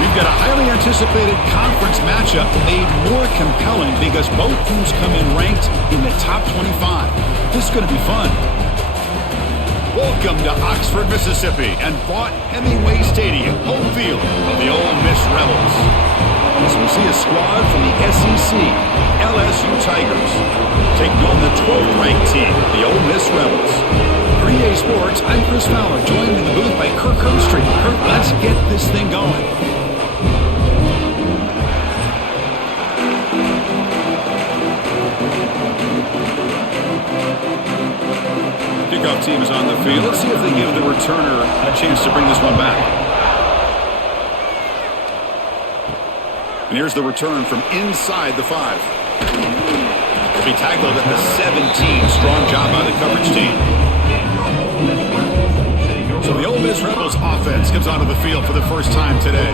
We've got a highly anticipated conference matchup made more compelling because both teams come in ranked in the top 25. This is going to be fun. Welcome to Oxford, Mississippi and Vaught-Hemingway Stadium, home field of the Ole Miss Rebels. As we see a squad from the SEC, LSU Tigers, taking on the 12th-ranked team, the Ole Miss Rebels. For EA Sports, I'm Chris Fowler, joined in the booth by Kirk Herbstreit. Kirk, let's get this thing going. Kickoff team is on the field. Let's see if they give the returner a chance to bring this one back. And here's the return from inside the 5. He'll be tackled at the 17. Strong job by the coverage team. So the Ole Miss Rebels offense comes onto the field for the first time today.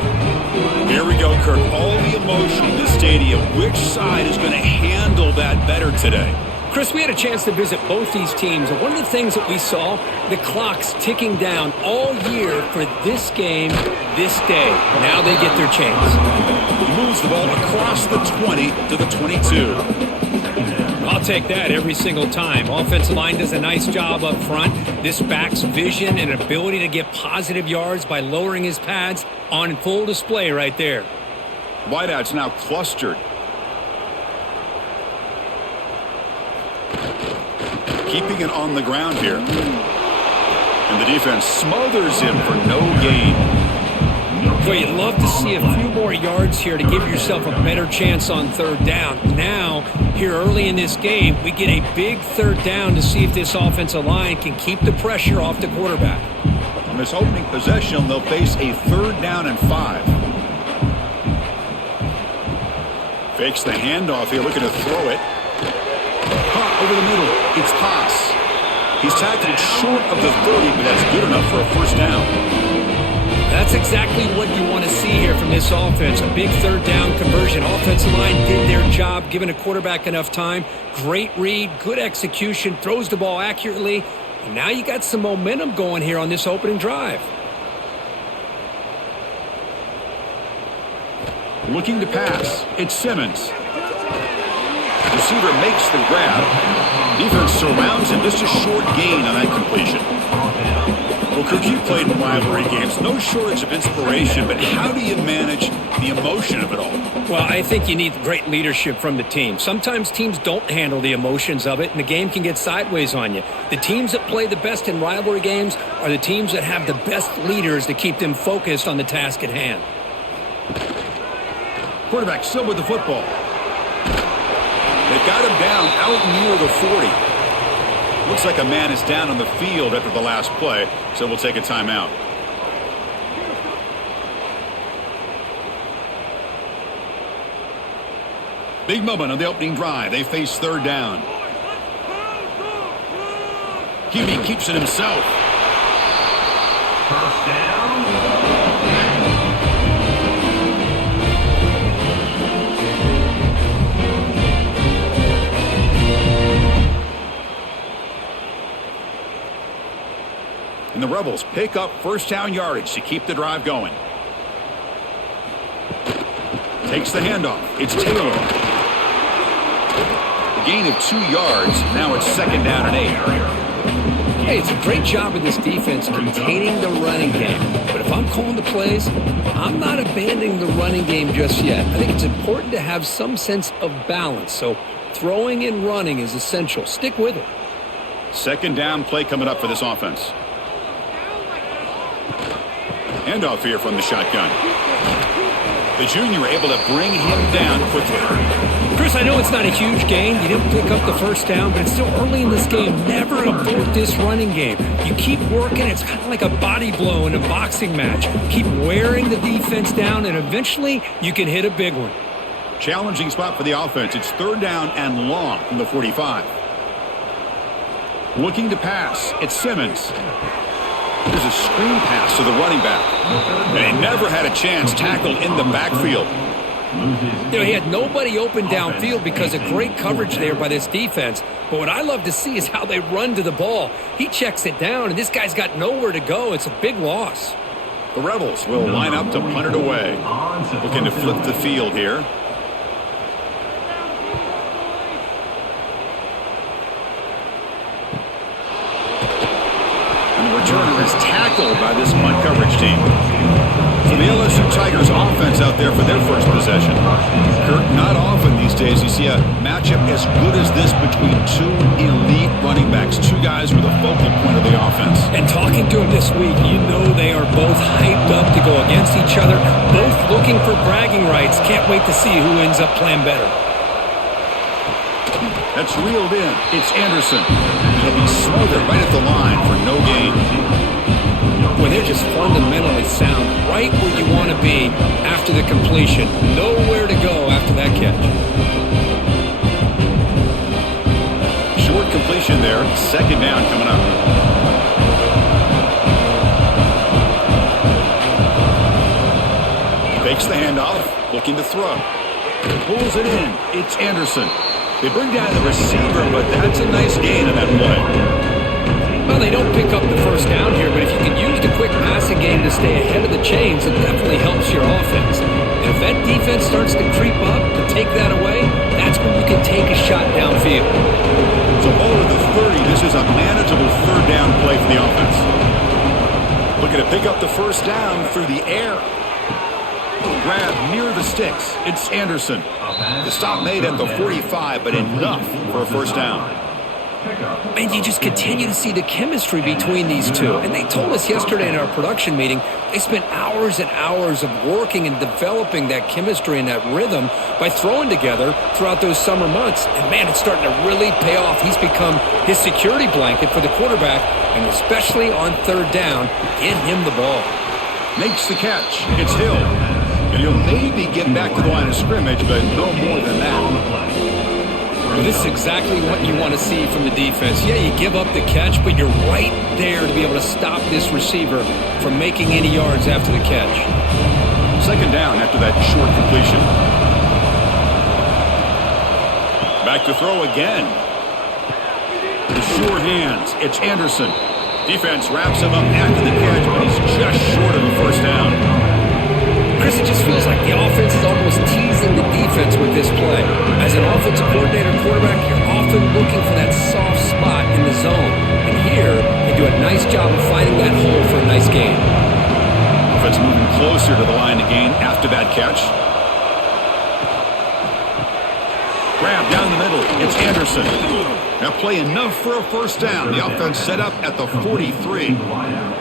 Here we go, Kirk. All the emotion in this stadium. Which side is going to handle that better today? Chris, we had a chance to visit both these teams, and one of the things that we saw, the clock's ticking down all year for this game, this day. Now they get their chance. He moves the ball across the 20 to the 22. I'll take that every single time. Offensive line does a nice job up front. This back's vision and ability to get positive yards by lowering his pads on full display right there. Wideout's now clustered. Keeping it on the ground here. And the defense smothers him for no gain. Well, you'd love to see a few more yards here to give yourself a better chance on third down. Now, here early in this game, we get a big third down to see if this offensive line can keep the pressure off the quarterback. On this opening possession, they'll face a 3rd down and 5. Fakes the handoff here, looking to throw it. Caught over the middle. It's Haas. He's tackled short of the 30, but that's good enough for a first down. That's exactly what you want to see here from this offense. A big third down conversion. Offensive line did their job, giving a quarterback enough time. Great read, good execution, throws the ball accurately. And now you got some momentum going here on this opening drive. Looking to pass. It's Simmons. Receiver makes the grab. Defense surrounds him. Just a short gain on that completion. Well, Kirk, you played in rivalry games. No shortage of inspiration, but how do you manage the emotion of it all? Well, I think you need great leadership from the team. Sometimes teams don't handle the emotions of it, and the game can get sideways on you. The teams that play the best in rivalry games are the teams that have the best leaders to keep them focused on the task at hand. Quarterback still with the football. They've got him down out near the 40. Looks like a man is down on the field after the last play, so we'll take a timeout. Big moment on the opening drive. They face 3rd down. QB keeps it himself. First down. And the Rebels pick up first down yardage to keep the drive going. Takes the handoff. It's Taylor. A gain of 2 yards. Now it's 2nd down and 8. Hey, it's a great job of this defense containing the running game. But if I'm calling the plays, I'm not abandoning the running game just yet. I think it's important to have some sense of balance. So throwing and running is essential. Stick with it. 2nd down play coming up for this offense. Handoff here from the shotgun. The junior able to bring him down quickly. Chris, I know it's not a huge gain. You didn't pick up the first down, but it's still early in this game. Never abort this running game. You keep working. It's kind of like a body blow in a boxing match. Keep wearing the defense down, and eventually you can hit a big one. Challenging spot for the offense. It's 3rd down and long from the 45. Looking to pass. It's Simmons. There's a screen pass to the running back. And he never had a chance tackled in the backfield. He had nobody open downfield because of great coverage there by this defense. But what I love to see is how they run to the ball. He checks it down, and this guy's got nowhere to go. It's a big loss. The Rebels will line up to punt it away. Looking to flip the field here. And the returner is tackled by this punt coverage team. So the LSU Tigers offense out there for their first possession. Kirk, not often these days you see a matchup as good as this between two elite running backs, two guys with a focal point of the offense. And talking to them this week, you know they are both hyped up to go against each other, both looking for bragging rights. Can't wait to see who ends up playing better. That's reeled in. It's Anderson. He'll be smothered right at the line for no gain. Well, they're just fundamentally sound, right where you want to be after the completion. Nowhere to go after that catch. Short completion there. Second down coming up. Fakes the handoff, looking to throw. Pulls it in. It's Anderson. They bring down the receiver, but that's a nice gain in that play. Well, they don't pick up the first down here, but if you can use the quick passing game to stay ahead of the chains, it definitely helps your offense. And if that defense starts to creep up to take that away, that's when you can take a shot downfield. So over the 30, this is a manageable third down play for the offense. Looking to pick up the first down through the air. Grab near the sticks. It's Anderson. The stop made at the 45, but enough for a first down. And you just continue to see the chemistry between these two. And they told us yesterday in our production meeting, they spent hours and hours of working and developing that chemistry and that rhythm by throwing together throughout those summer months. And, man, it's starting to really pay off. He's become his security blanket for the quarterback, and especially on third down, get him the ball. Makes the catch. It's Hill. And he'll maybe get back to the line of scrimmage, but no more than that. Well, this is exactly what you want to see from the defense. Yeah, you give up the catch, but you're right there to be able to stop this receiver from making any yards after the catch. Second down after that short completion. Back to throw again. The sure hands. It's Anderson. Defense wraps him up after the catch, but he's just short of a first down. Chris, it just feels like the offense is almost teasing the defense with this play. As an offensive coordinator quarterback, you're often looking for that soft spot in the zone. And here, they do a nice job of finding that hole for a nice gain. Offense moving closer to the line to gain after that catch. Grab down the middle. It's Anderson. Now play enough for a first down. The offense set up at the 43.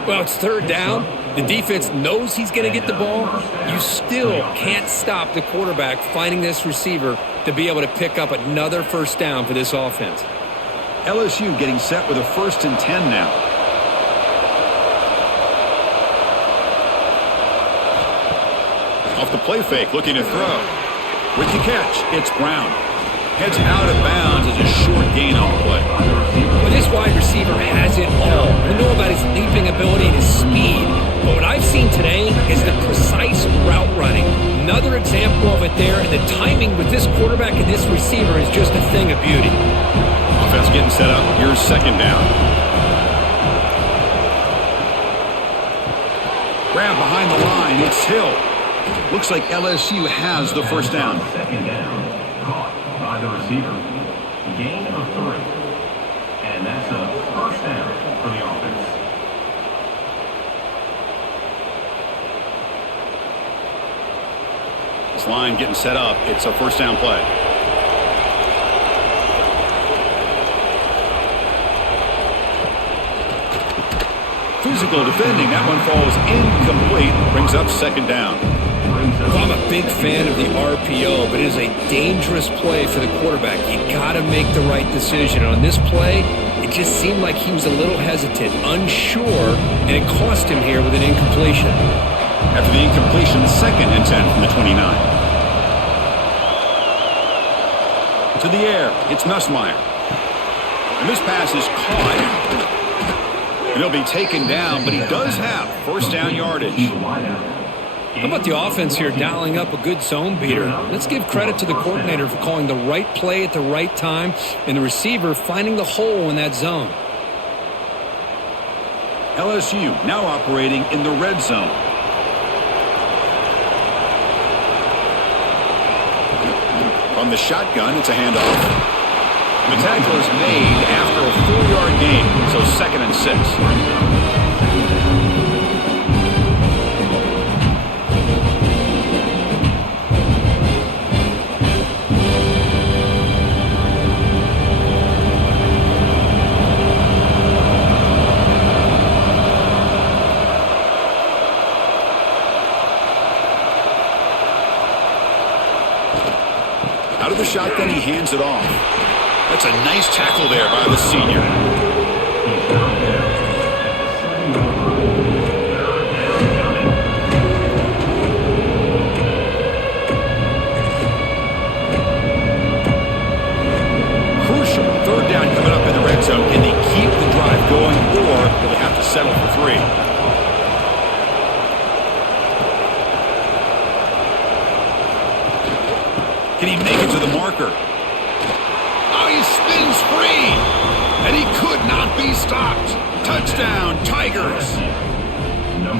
Well, it's third down. The defense knows he's going to get the ball. You still can't stop the quarterback finding this receiver to be able to pick up another first down for this offense. LSU getting set with a 1st and 10 now. Off the play fake, looking to throw. With the catch, it's Brown. Heads out of bounds as a short gain on the play. Well, this wide receiver has it all. We know about his leaping ability and his speed, but what I've seen today is the precise route running. Another example of it there, and the timing with this quarterback and this receiver is just a thing of beauty. Offense getting set up. Here's second down. Grab behind the line. It's Hill. Looks like LSU has the first down. Second down. Caught by the receiver. Gain of 3. And that's a first down for the offense. This line getting set up. It's a first down play. Physical defending. That one falls incomplete. Brings up second down. Well, I'm a big fan of the RPO, but it is a dangerous play for the quarterback. You got to make the right decision. On this play, it just seemed like he was a little hesitant, unsure, and it cost him here with an incompletion. After the incompletion, 2nd and 10 from the 29. To the air, it's Nussmeier. And this pass is caught. And he'll be taken down, but he does have first down yardage. How about the offense here dialing up a good zone beater? Let's give credit to the coordinator for calling the right play at the right time and the receiver finding the hole in that zone. LSU now operating in the red zone. From the shotgun, it's a handoff. The tackle is made after a 4-yard gain, so 2nd and 6. Out of the shotgun, he hands it off. That's a nice tackle there by the senior. Crucial 3rd down coming up in the red zone. Can they keep the drive going, or will they have to settle for 3? Can he make it to the marker? Oh, he spins free, and he could not be stopped. Touchdown, Tigers.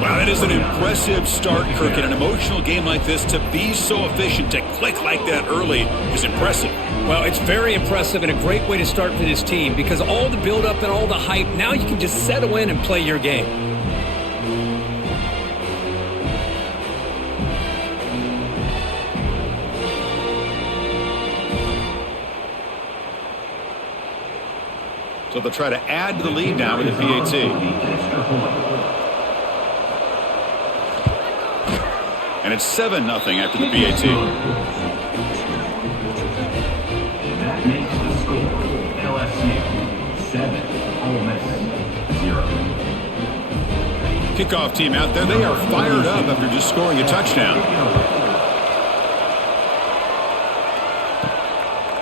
Wow, that is an impressive start, Kirk. In an emotional game like this, to be so efficient, to click like that early is impressive. Well, it's very impressive and a great way to start for this team because all the build-up and all the hype, now you can just settle in and play your game. So they'll try to add to the lead now with the PAT. And it's 7-0 after the PAT. That makes the score LSU 7, Ole Miss 0. Kickoff team out there. They are fired up after just scoring a touchdown.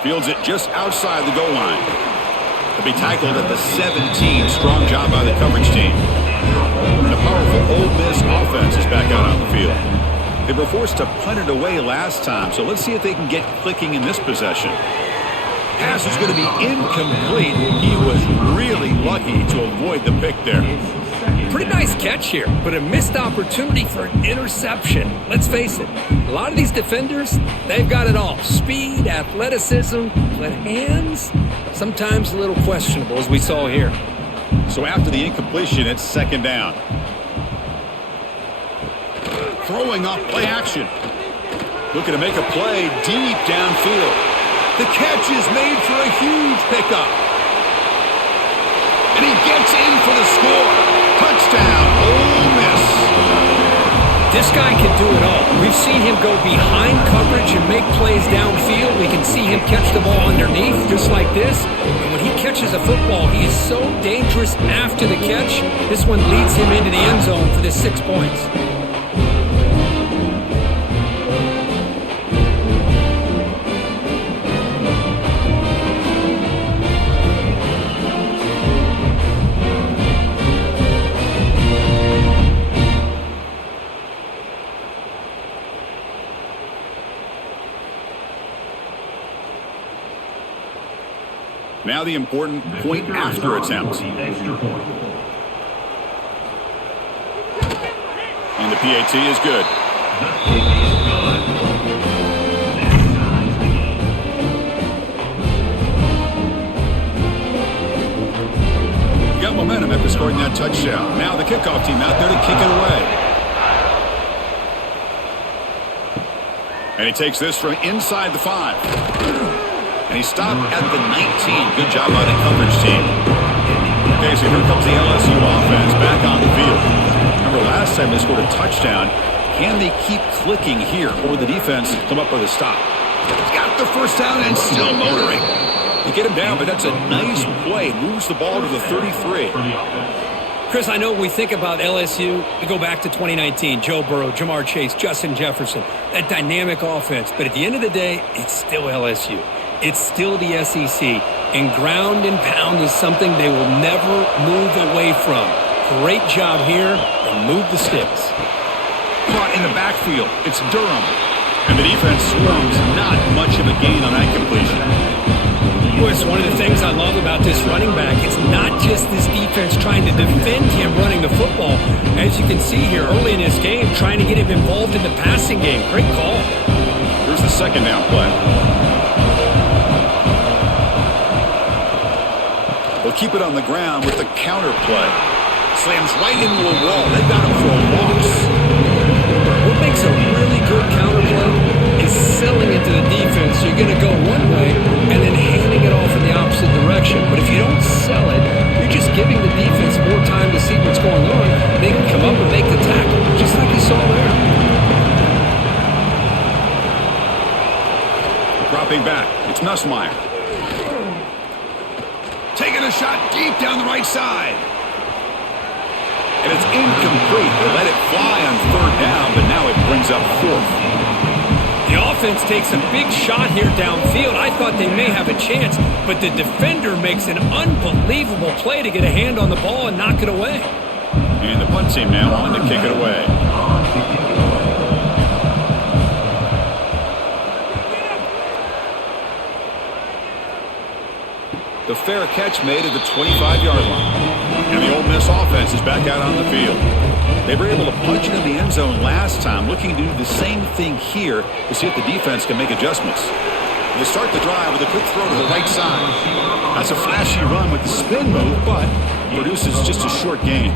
Fields it just outside the goal line. To be tackled at the 17. Strong job by the coverage team. The powerful Ole Miss offense is back out on the field. They were forced to punt it away last time, so let's see if they can get clicking in this possession. Pass is going to be incomplete. He was really lucky to avoid the pick there. Pretty nice catch here, but a missed opportunity for an interception. Let's face it, a lot of these defenders, they've got it all. Speed, athleticism, but hands, sometimes a little questionable, as we saw here. So after the incompletion, it's 2nd down. Throwing off play action. Looking to make a play deep downfield. The catch is made for a huge pickup. And he gets in for the score. Touchdown, Ole Miss. This guy can do it all. We've seen him go behind coverage and make plays downfield. We can see him catch the ball underneath, just like this. And when he catches a football, he is so dangerous after the catch. This one leads him into the end zone for the 6 points. Now the important point after attempt. And the PAT is good. Got momentum after scoring that touchdown. Now the kickoff team out there to kick it away. And he takes this from inside the 5. And he stopped at the 19. Good job by the coverage team. Okay, so here comes the LSU offense back on the field. Remember last time they scored a touchdown. Can they keep clicking here, or will the defense come up with a stop? He's got the first down and still motoring. They get him down, but that's a nice play. Moves the ball to the 33. Chris, I know we think about LSU, we go back to 2019, Joe Burrow, Jamar Chase, Justin Jefferson, that dynamic offense. But at the end of the day, it's still LSU. It's still the SEC, and ground and pound is something they will never move away from. Great job here, and move the sticks. Caught in the backfield. It's Durham. And the defense swarms. Not much of a gain on that completion. Boy, it's one of the things I love about this running back. It's not just this defense trying to defend him running the football. As you can see here early in this game, trying to get him involved in the passing game. Great call. Here's the second down play. They'll keep it on the ground with the counter play. Slams right into a wall. They've got him for a loss. What makes a really good counter play is selling it to the defense. You're going to go one way and then handing it off in the opposite direction. But if you don't sell it, you're just giving the defense more time to see what's going on. They can come up and make the tackle, just like you saw there. Dropping back. It's Nussmeier. Taking a shot deep down the right side. And it's incomplete. They let it fly on third down, but now it brings up fourth. The offense takes a big shot here downfield. I thought they may have a chance, but the defender makes an unbelievable play to get a hand on the ball and knock it away. And the punt team now on to kick it away. The fair catch made at the 25-yard line. And the Ole Miss offense is back out on the field. They were able to punch it in the end zone last time, looking to do the same thing here to see if the defense can make adjustments. They start the drive with a quick throw to the right side. That's a flashy run with the spin move, but produces just a short gain.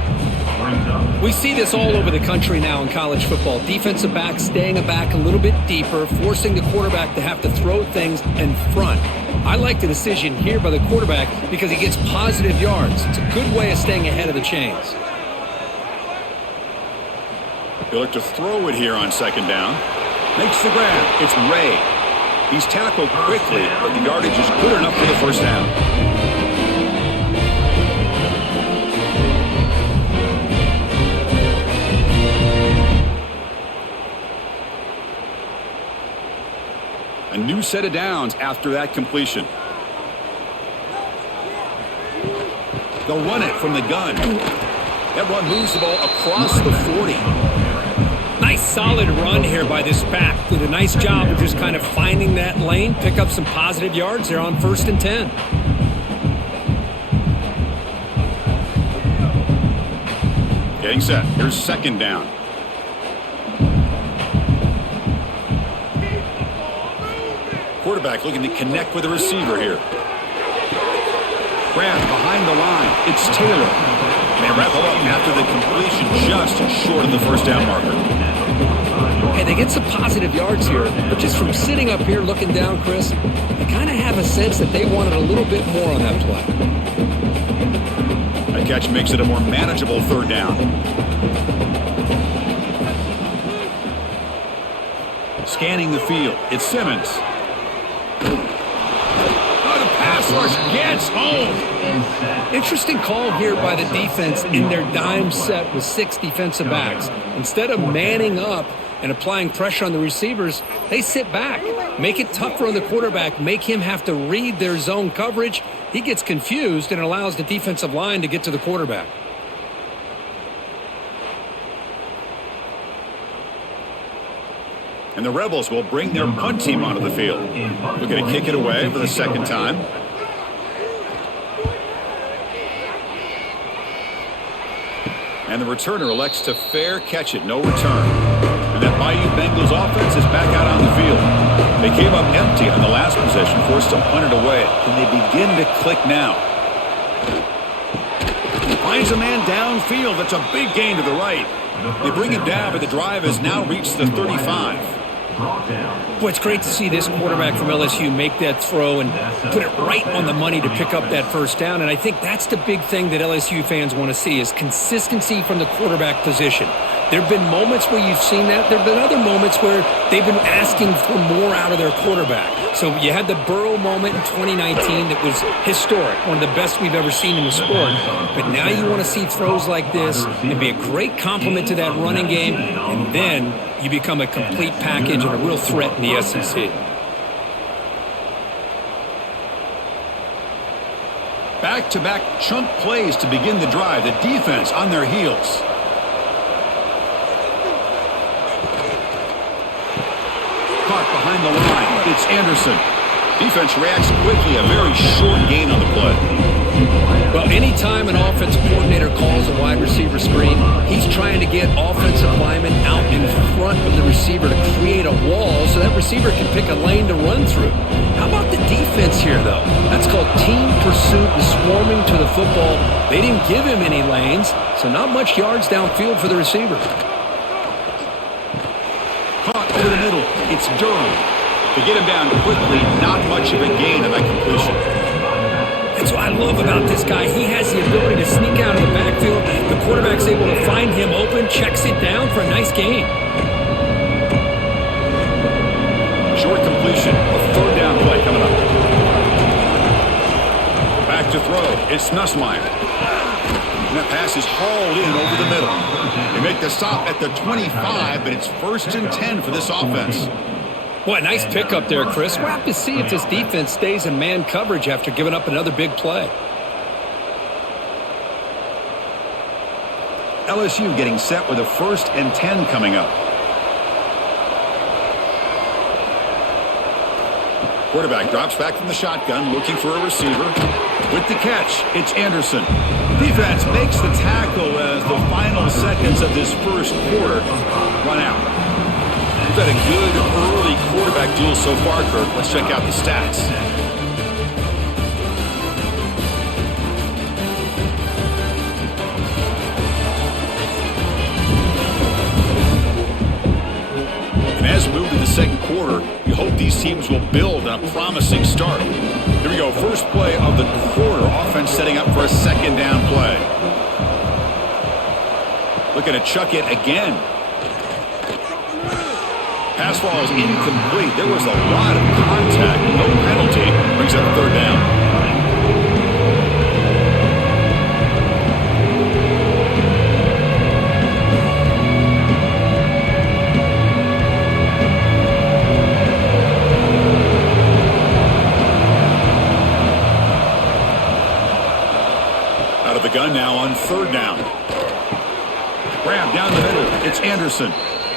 We see this all over the country now in college football. Defensive backs staying back a little bit deeper, forcing the quarterback to have to throw things in front. I like the decision here by the quarterback because he gets positive yards. It's a good way of staying ahead of the chains. He'll look to throw it here on second down. Makes the grab. It's Ray. He's tackled quickly, but the yardage is good enough for the first down. A new set of downs after that completion. They'll run it from the gun. That run moves the ball across the 40. Nice solid run here by this back. Did a nice job of just kind of finding that lane, pick up some positive yards there on 1st and 10. Getting set. Here's second down. Quarterback looking to connect with the receiver here. Grab behind the line. It's Taylor. And they wrap it up after the completion just short of the first down marker. Hey, they get some positive yards here, but just from sitting up here looking down, Chris, I kind of have a sense that they wanted a little bit more on that play. That catch makes it a more manageable third down. Scanning the field. It's Simmons. Oh, the pass rush gets home. Interesting call here by the defense in their dime set with 6 defensive backs. Instead of manning up and applying pressure on the receivers, they sit back, make it tougher on the quarterback, make him have to read their zone coverage. He gets confused and allows the defensive line to get to the quarterback. And the Rebels will bring their punt team onto the field. Looking to kick it away for the second time. And the returner elects to fair catch it, no return. And that Bayou Bengals offense is back out on the field. They came up empty on the last possession, forced to punt it away. Can they begin to click now? Finds a man downfield. That's a big gain to the right. They bring it down, but the drive has now reached the 35. Boy, it's great to see this quarterback from LSU make that throw and put it right on the money to pick up that first down. And I think that's the big thing that LSU fans want to see is consistency from the quarterback position. There have been moments where you've seen that. There have been other moments where they've been asking for more out of their quarterback. So you had the Burrow moment in 2019 that was historic, one of the best we've ever seen in the sport. But now you want to see throws like this and be a great complement to that running game, and then you become a complete package and a real threat in the SEC. Back-to-back chunk plays to begin the drive. The defense on their heels. behind the line. It's Anderson. Defense reacts quickly. A very short gain on the play. Well, anytime an offensive coordinator calls a wide receiver screen, he's trying to get offensive linemen out in front of the receiver to create a wall so that receiver can pick a lane to run through. How about the defense here, though? That's called team pursuit and swarming to the football. They didn't give him any lanes, so not much yards downfield for the receiver. Caught over the middle. It's Durham. To get him down quickly, not much of a gain on that completion. That's what I love about this guy. He has the ability to sneak out of the backfield. The quarterback's able to find him open, checks it down for a nice gain. Short completion. A third down play coming up. Back to throw. It's Nussmeier. And that pass is hauled in over the middle. They make the stop at the 25, but it's 1st and 10 for this offense. Boy, nice pickup there, Chris. We'll have to see if this defense stays in man coverage after giving up another big play. LSU getting set with a 1st and 10 coming up. Quarterback drops back from the shotgun, looking for a receiver. With the catch, it's Anderson. Defense makes the tackle as the final seconds of this first quarter run out. We've had a good early quarterback duel so far, Kirk. Let's check out the stats. And as we move to the second quarter, we hope these teams will build on a promising start. Here we go. First play of the quarter. Offense setting up for a 2nd down play. Looking to chuck it again. Pass ball is incomplete. There was a lot of contact. No penalty. Brings up 3rd down. Out of the gun now on 3rd down. Grab down the middle. It's Anderson.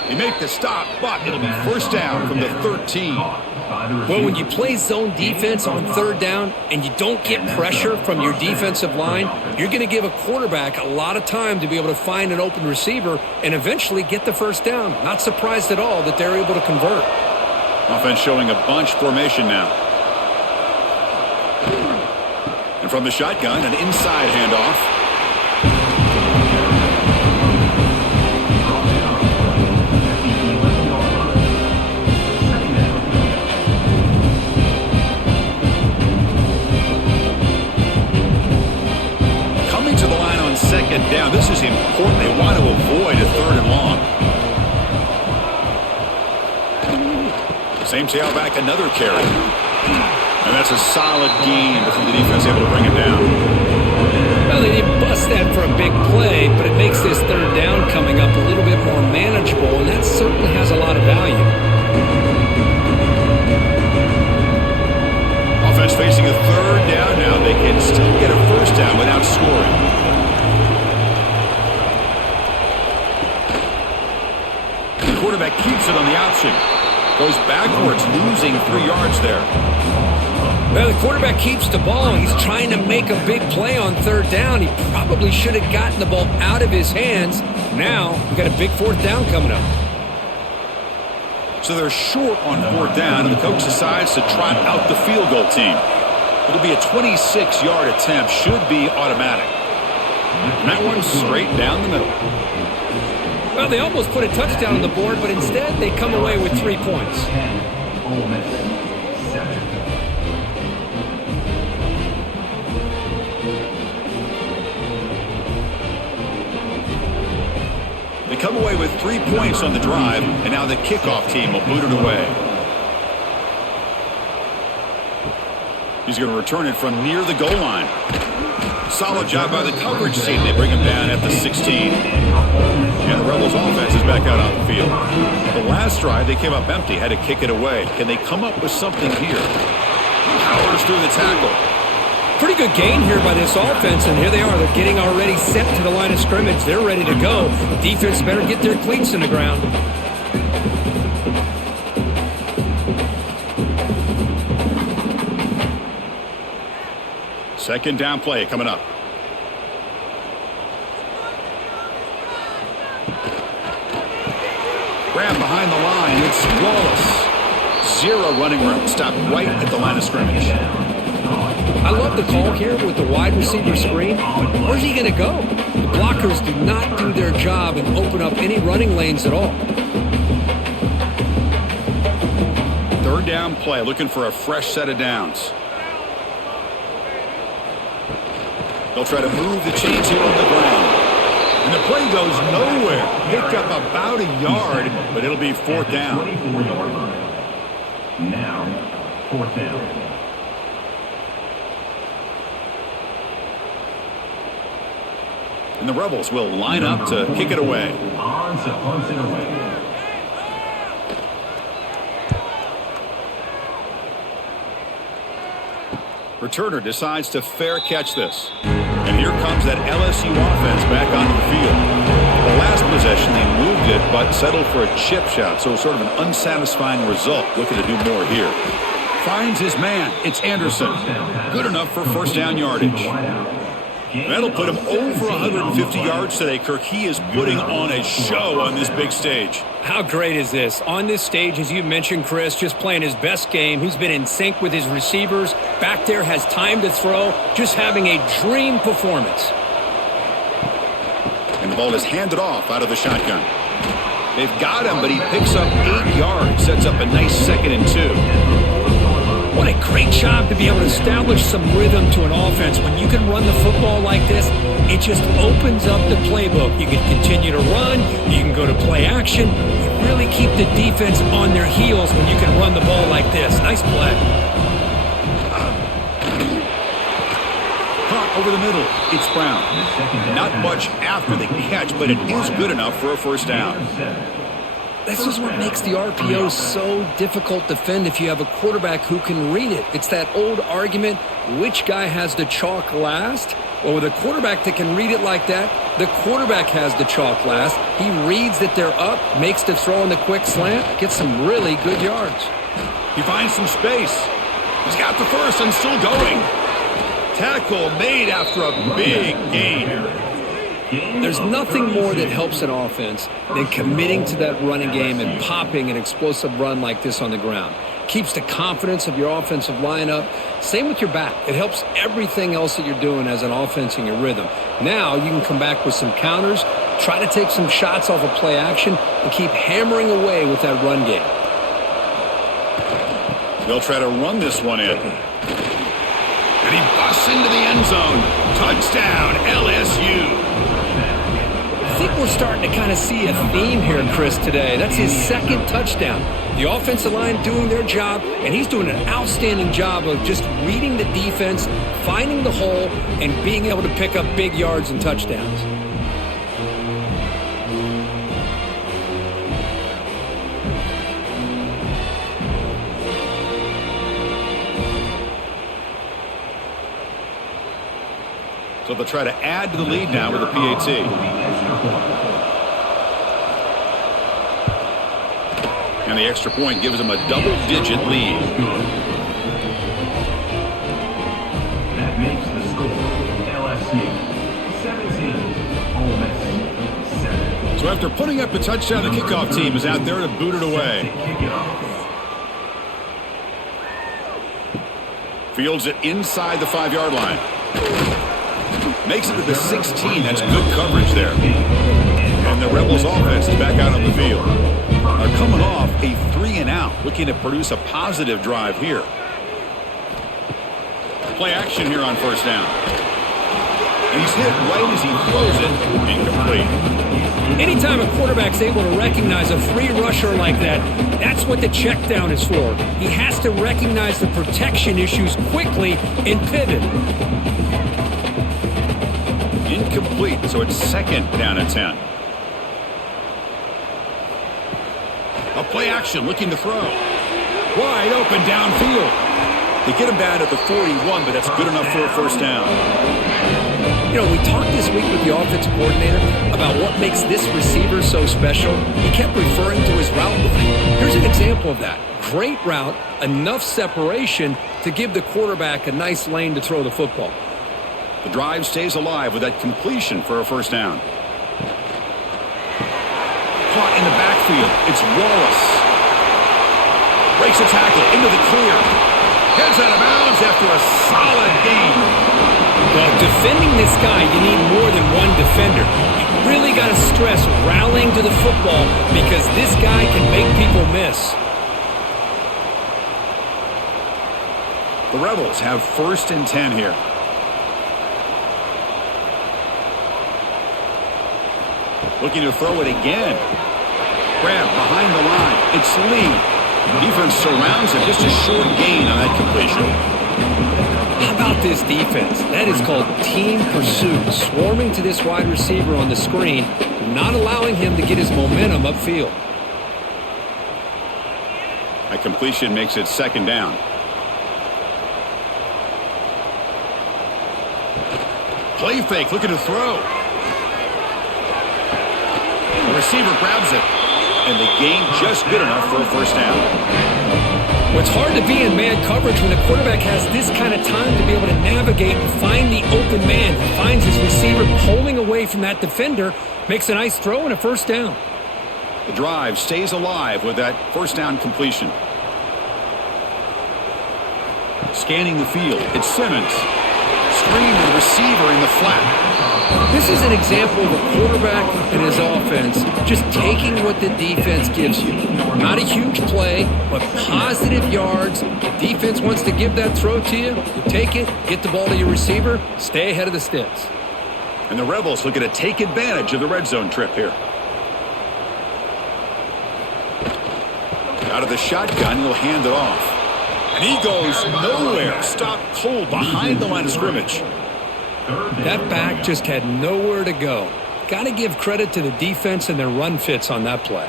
They make the stop, but it'll be 1st down from the 13. Well, when you play zone defense on 3rd down and you don't get pressure from your defensive line, you're going to give a quarterback a lot of time to be able to find an open receiver and eventually get the 1st down. Not surprised at all that they're able to convert. Offense showing a bunch formation now. And from the shotgun, an inside handoff. Second down. This is important. They want to avoid a 3rd and long. Same tailback, another carry. And that's a solid gain before the defense able to bring it down. Well, they didn't bust that for a big play, but it makes this 3rd down coming up a little bit more manageable, and that certainly has a lot of value. Offense facing a 3rd down now. They can still get a 1st down without scoring. Quarterback keeps it on the option. Goes backwards, losing 3 yards there. Well, the quarterback keeps the ball. He's trying to make a big play on 3rd down. He probably should have gotten the ball out of his hands. Now, we've got a big 4th down coming up. So they're short on 4th down, and the coach decides to trot out the field goal team. It'll be a 26-yard attempt. Should be automatic. And that one's straight down the middle. Well, they almost put a touchdown on the board, but instead they come away with 3 points. Ole Miss 7. They come away with 3 points on the drive, and now the kickoff team will boot it away. He's going to return it from near the goal line. Solid job by the coverage team. They bring him down at the 16. And the Rebels offense is back out on the field. The last drive, they came up empty, had to kick it away. Can they come up with something here? Powers through the tackle. Pretty good gain here by this offense, and here they are. They're getting already set to the line of scrimmage. They're ready to go. Defense better get their cleats in the ground. Second down play coming up. Grab behind the line. It's flawless. 0 running room. Stopped right at the line of scrimmage. I love the call here with the wide receiver screen. Where's he going to go? The blockers do not do their job and open up any running lanes at all. Third down play, looking for a fresh set of downs. They'll try to move the chains here on the ground. And the play goes nowhere. Picked up about a yard, but it'll be fourth down. 24-yard line. Now, fourth down. And the Rebels will line up to kick it away. On to punt it away. Returner decides to fair catch this. And here comes that LSU offense back onto the field. The last possession, they moved it, but settled for a chip shot, so sort of an unsatisfying result. Looking to do more here. Finds his man. It's Anderson. Good enough for first down yardage. That'll put him over 150 yards today, Kirk. He is putting on a show on this big stage. How great is this? On this stage, as you mentioned, Chris, just playing his best game. He's been in sync with his receivers. Back there, has time to throw. Just having a dream performance. And the ball is handed off out of the shotgun. They've got him, but he picks up 8 yards. Sets up a nice 2nd and 2. What a great job to be able to establish some rhythm to an offense. When you can run the football like this, it just opens up the playbook. You can continue to run. You can go to play action. You really keep the defense on their heels when you can run the ball like this. Nice play. Caught over the middle. It's Brown. Not much after the catch, but it is good enough for a first down. This is what makes the RPO so difficult to defend if you have a quarterback who can read it. It's that old argument, which guy has the chalk last? Well, with a quarterback that can read it like that, the quarterback has the chalk last. He reads that they're up, makes the throw in the quick slant, gets some really good yards. He finds some space. He's got the first and still going. Tackle made after a big gain. There's nothing more that helps an offense than committing to that running game and popping an explosive run like this on the ground. Keeps the confidence of your offensive line up. Same with your back. It helps everything else that you're doing as an offense in your rhythm. Now you can come back with some counters, try to take some shots off of play action, and keep hammering away with that run game. They'll try to run this one in. And he busts into the end zone. Touchdown, LSU. I think we're starting to kind of see a theme here, Chris, today. That's his 2nd touchdown. The offensive line doing their job, and he's doing an outstanding job of just reading the defense, finding the hole, and being able to pick up big yards and touchdowns. So they'll try to add to the lead now with a PAT. And the extra point gives them a double-digit lead. That makes the score LSU 17, Ole Miss 7. So after putting up a touchdown, the kickoff team is out there to boot it away. Fields it inside the 5-yard line. Makes it to the 16. That's good coverage there. And the Rebels offense is back out on the field. They're coming off a 3-and-out, looking to produce a positive drive here. Play action here on first down. And he's hit right as he throws it. Incomplete. Anytime a quarterback's able to recognize a free rusher like that, that's what the check down is for. He has to recognize the protection issues quickly and pivot. Incomplete, so it's 2nd down and 10. A play action, looking to throw. Wide open downfield. They get him down at the 41, but that's good enough for a first down. You know, we talked this week with the offensive coordinator about what makes this receiver so special. He kept referring to his route line. Here's an example of that. Great route, enough separation to give the quarterback a nice lane to throw the football. The drive stays alive with that completion for a first down. Caught in the backfield. It's Wallace. Breaks a tackle into the clear. Heads out of bounds after a solid gain. Well, defending this guy, you need more than one defender. You really got to stress rallying to the football because this guy can make people miss. The Rebels have 1st and 10 here. Looking to throw it again. Grab behind the line. It's Lee. Defense surrounds it. Just a short gain on that completion. How about this defense? That is called team pursuit. Swarming to this wide receiver on the screen, not allowing him to get his momentum upfield. That completion makes it 2nd down. Play fake, looking to throw. The receiver grabs it. And the gain just good enough for a first down. Well, it's hard to be in man coverage when the quarterback has this kind of time to be able to navigate and find the open man. He finds his receiver pulling away from that defender, makes a nice throw and a first down. The drive stays alive with that first down completion. Scanning the field, it's Simmons. Screen to the receiver in the flat. This is an example of a quarterback and his offense just taking what the defense gives you. Not a huge play, but positive yards. The defense wants to give that throw to you. You take it, get the ball to your receiver, stay ahead of the sticks. And the Rebels looking to take advantage of the red zone trip here. Out of the shotgun, he'll hand it off. And he goes nowhere. Stopped cold behind the line of scrimmage. That back just had nowhere to go. Got to give credit to the defense and their run fits on that play.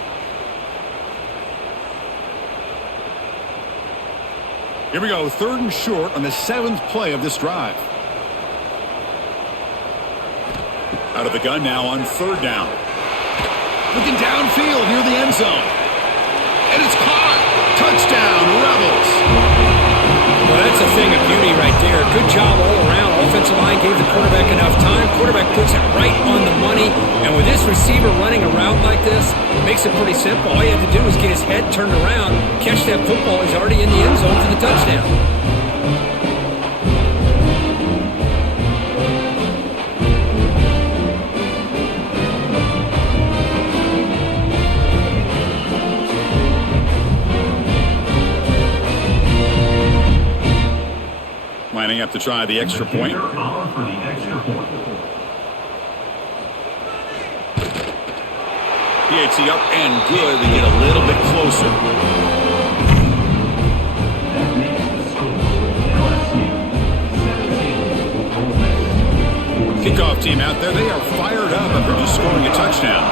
Here we go, 3rd and short on the 7th play of this drive. Out of the gun now on 3rd down. Looking downfield near the end zone. And it's caught. Touchdown, Rebels. Well, that's a thing of beauty right there. Good job all around. Offensive line gave the quarterback enough time. Quarterback puts it right on the money. And with this receiver running around like this, it makes it pretty simple. All you have to do is get his head turned around, catch that football. He's already in the end zone for the touchdown. Lining up to try the extra point. PAT up and good. They get a little bit closer. Kickoff team out there. They are fired up after just scoring a touchdown.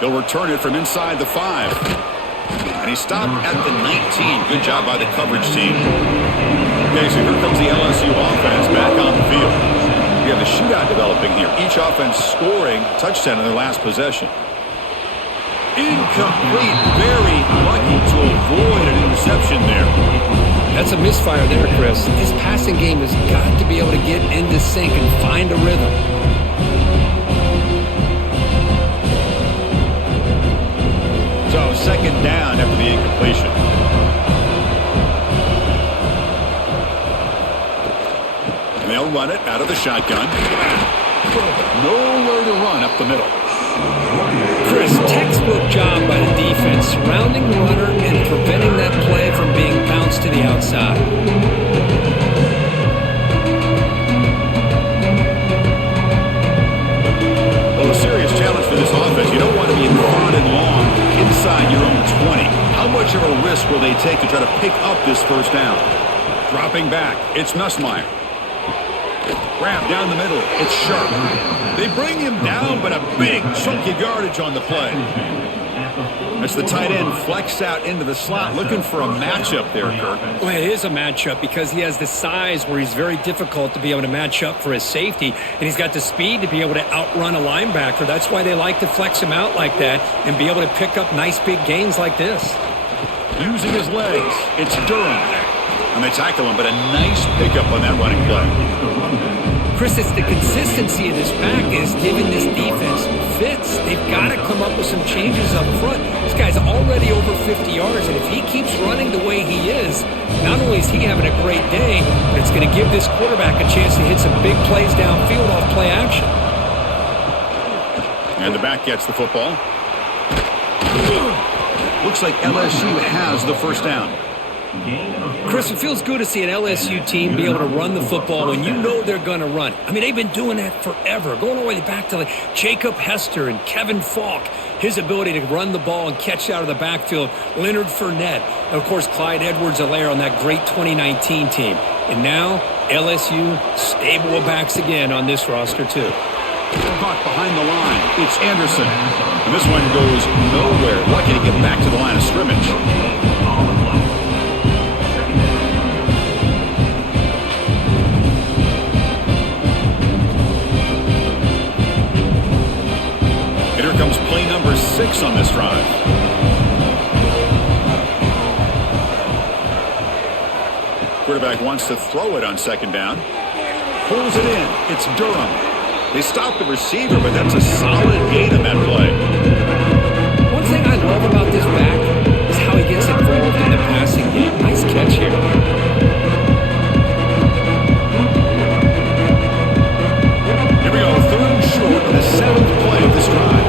They'll return it from inside the 5. And he stopped at the 19. Good job by the coverage team. Okay, so here comes the LSU offense back on the field. We have a shootout developing here. Each offense scoring a touchdown in their last possession. Incomplete. Very lucky to avoid an interception there. That's a misfire there, Chris. His passing game has got to be able to get into sync and find a rhythm. So 2nd down after the incompletion. And they'll run it out of the shotgun. Nowhere to run up the middle. Chris, textbook job by the defense, surrounding the runner and preventing that play from being bounced to the outside. Well, a serious challenge for this offense. You don't want to be in third and long inside your own 20. How much of a risk will they take to try to pick up this first down? Dropping back, it's Nussmeier. Grab down the middle, it's Sharp. They bring him down, but a big chunk of yardage on the play. That's the tight end flexed out into the slot, looking for a matchup there, Kirk. Well, it is a matchup because he has the size where he's very difficult to be able to match up for his safety, and he's got the speed to be able to outrun a linebacker. That's why they like to flex him out like that and be able to pick up nice big gains like this. Using his legs, it's Durham. And they tackle him, but a nice pickup on that running play. Chris, it's the consistency of this back is giving this defense fits. They've got to come up with some changes up front. This guy's already over 50 yards, and if he keeps running the way he is, not only is he having a great day, but it's going to give this quarterback a chance to hit some big plays downfield off play action. And the back gets the football. Looks like LSU has the first down. Chris, it feels good to see an LSU team be able to run the football when you know they're going to run. I mean, they've been doing that forever, going all the way back to like Jacob Hester and Kevin Falk. His ability to run the ball and catch out of the backfield, Leonard Fournette, and of course Clyde Edwards-Helaire on that great 2019 team. And now LSU stable of backs again on this roster too. Caught behind the line. It's Anderson. And this one goes nowhere. Lucky to get back to the line of scrimmage. And here comes play number 6 on this drive. Quarterback wants to throw it on second down. Pulls it in. It's Durham. They stopped the receiver, but that's a solid gain on that play. One thing I love about this back is how he gets involved in the passing game. Nice catch here. Here we go, 3rd and short on the 7th play of this drive.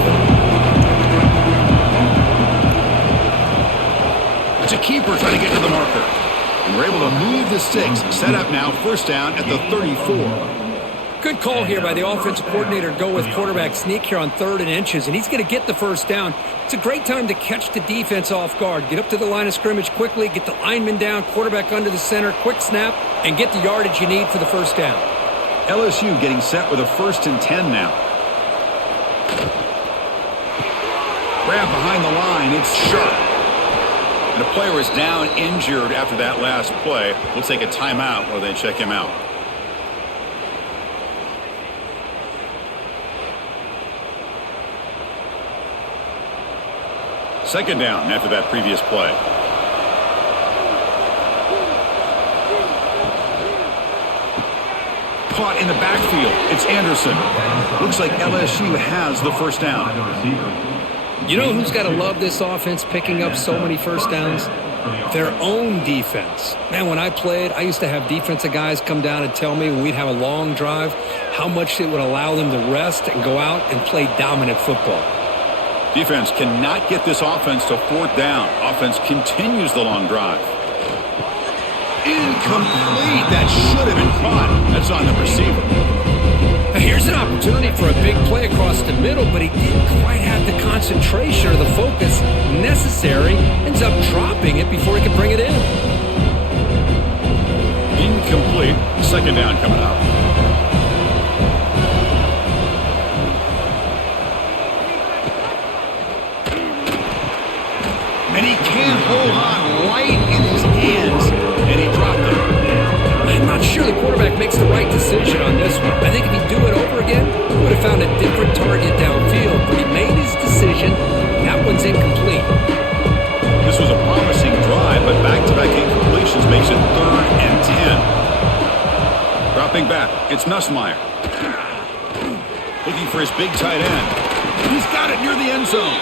It's a keeper trying to get to the marker. And we're able to move the sticks. Set up now, first down at the 34. Good call here by the offensive coordinator to go with quarterback sneak here on 3rd and inches, and he's going to get the first down. It's a great time to catch the defense off guard. Get up to the line of scrimmage quickly, get the lineman down, quarterback under the center, quick snap, and get the yardage you need for the first down. LSU getting set with a 1st and 10 now. Grab behind the line, it's Sharp. And the player is down injured after that last play. We'll take a timeout while they check him out. Second down after that previous play. Caught in the backfield. It's Anderson. Looks like LSU has the first down. You know who's got to love this offense picking up so many first downs? Their own defense. Man, when I played, I used to have defensive guys come down and tell me when we'd have a long drive how much it would allow them to rest and go out and play dominant football. Defense cannot get this offense to 4th down. Offense continues the long drive. Incomplete. That should have been caught. That's on the receiver. Now here's an opportunity for a big play across the middle, but he didn't quite have the concentration or the focus necessary. Ends up dropping it before he could bring it in. Incomplete. Second down coming up. And he can't hold on right in his hands, and he dropped it. I'm not sure the quarterback makes the right decision on this one. I think if he'd do it over again, he would have found a different target downfield, but he made his decision. That one's incomplete. This was a promising drive, but back-to-back incompletions makes it 3rd and 10. Dropping back, it's Nussmeier. Looking for his big tight end. He's got it near the end zone.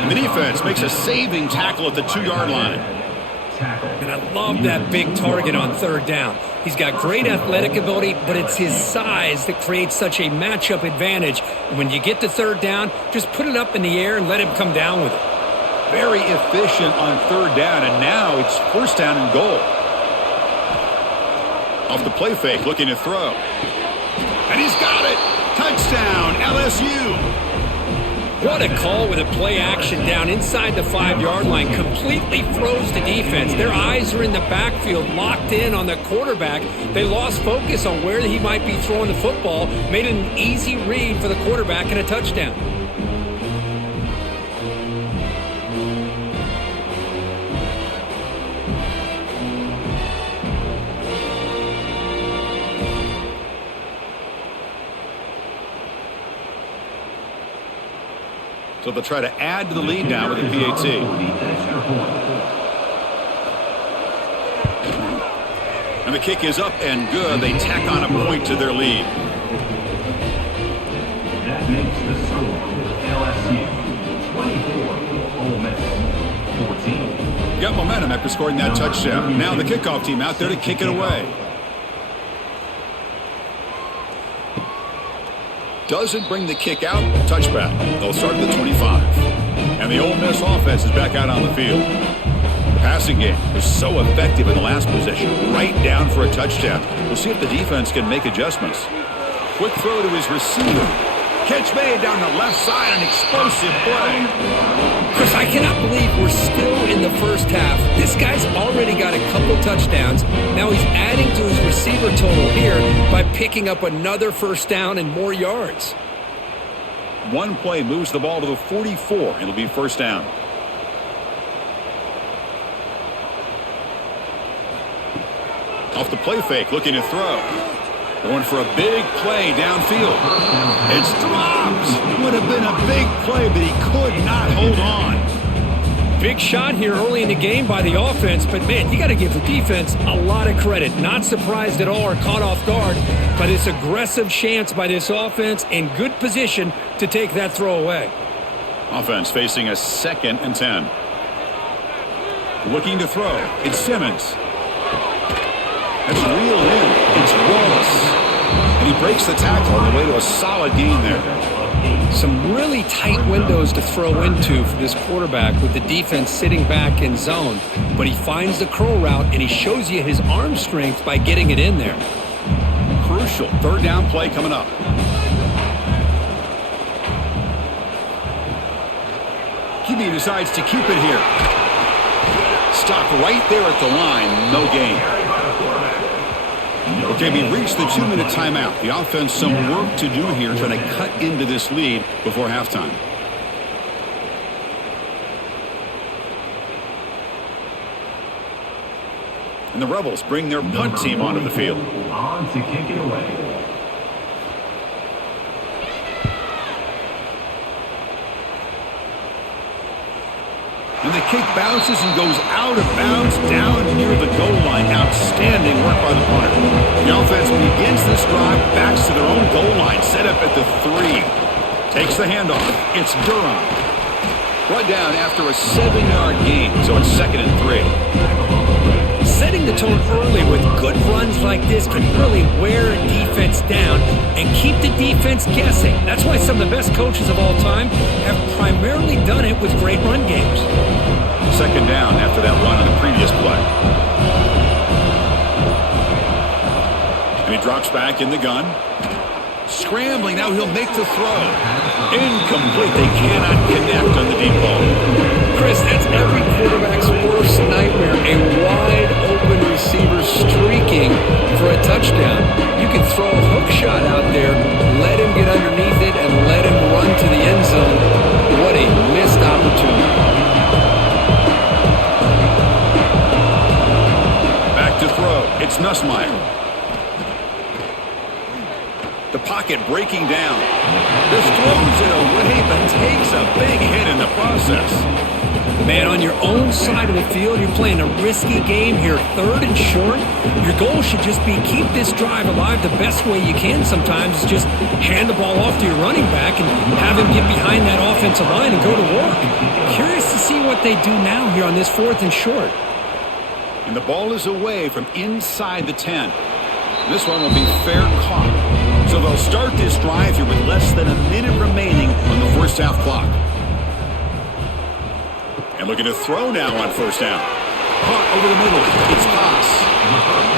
And the defense makes a saving tackle at the 2-yard line. And I love that big target on 3rd down. He's got great athletic ability, but it's his size that creates such a matchup advantage. And when you get to 3rd down, just put it up in the air and let him come down with it. Very efficient on 3rd down, and now it's 1st down and goal. Off the play fake, looking to throw. And he's got it! Touchdown, LSU! What a call with a play action down inside the 5-yard line. Completely froze the defense. Their eyes are in the backfield, locked in on the quarterback. They lost focus on where he might be throwing the football. Made it an easy read for the quarterback and a touchdown. So they'll try to add to the lead now with a PAT. And the kick is up and good. They tack on a point to their lead. That makes the score LSU 24, Ole Miss 14. Got momentum after scoring that touchdown. Now the kickoff team out there to kick it away. Doesn't bring the kick out. Touchback. They'll start at the 25. And the Ole Miss offense is back out on the field. The passing game was so effective in the last possession. Right down for a touchdown. We'll see if the defense can make adjustments. Quick throw to his receiver. Catch made down the left side. An explosive play. Chris, I cannot believe we're still in the first half. This guy's already got a couple touchdowns. Now he's adding to his receiver total here by picking up another first down and more yards. One play moves the ball to the 44. It'll be first down. Off the play fake, looking to throw. Going for a big play downfield. It's dropped. Would have been a big play, but he could not hold on. Big shot here early in the game by the offense, but man, you got to give the defense a lot of credit. Not surprised at all or caught off guard, but it's aggressive chance by this offense in good position to take that throw away. Offense facing a 2nd and 10. Looking to throw. It's Simmons. That's reeled in. It's Wallace. And he breaks the tackle on the way to a solid gain there. Some really tight windows to throw into for this quarterback with the defense sitting back in zone. But he finds the curl route, and he shows you his arm strength by getting it in there. Crucial 3rd down play coming up. QB decides to keep it here. Stopped right there at the line. No gain. Okay, we reached the 2-minute timeout. The offense some work to do here trying to cut into this lead before halftime. And the Rebels bring their punt team onto the field. On to kick it away. And the kick bounces and goes out of bounds down near the goal line. Outstanding work by the punter. The offense begins this drive, backs to their own goal line, set up at the 3. Takes the handoff. It's Durham. Brought down after a 7-yard gain, so it's 2nd and 3. Setting the tone early with good runs like this can really wear a defense down and keep the defense guessing. That's why some of the best coaches of all time have primarily done it with great run games. 2nd down after that run on the previous play. And he drops back in the gun. Scrambling, now he'll make the throw. Incomplete, they cannot connect on the deep ball. Chris, that's every quarterback's worst nightmare. A wide open receiver streaking for a touchdown. You can throw a hook shot out there, let him get underneath it, and let him run to the end zone. What a missed opportunity. Back to throw. It's Nussmeier. The pocket breaking down. This throws it away, but takes a big hit in the process. Man, on your own side of the field, you're playing a risky game here, 3rd and short. Your goal should just be keep this drive alive the best way you can sometimes. Is just hand the ball off to your running back and have him get behind that offensive line and go to work. Curious to see what they do now here on this 4th and short. And the ball is away from inside the 10. This one will be fair caught. So they'll start this drive here with less than a minute remaining on the first half clock. And looking to throw now on 1st down. Caught over the middle. It's Haas.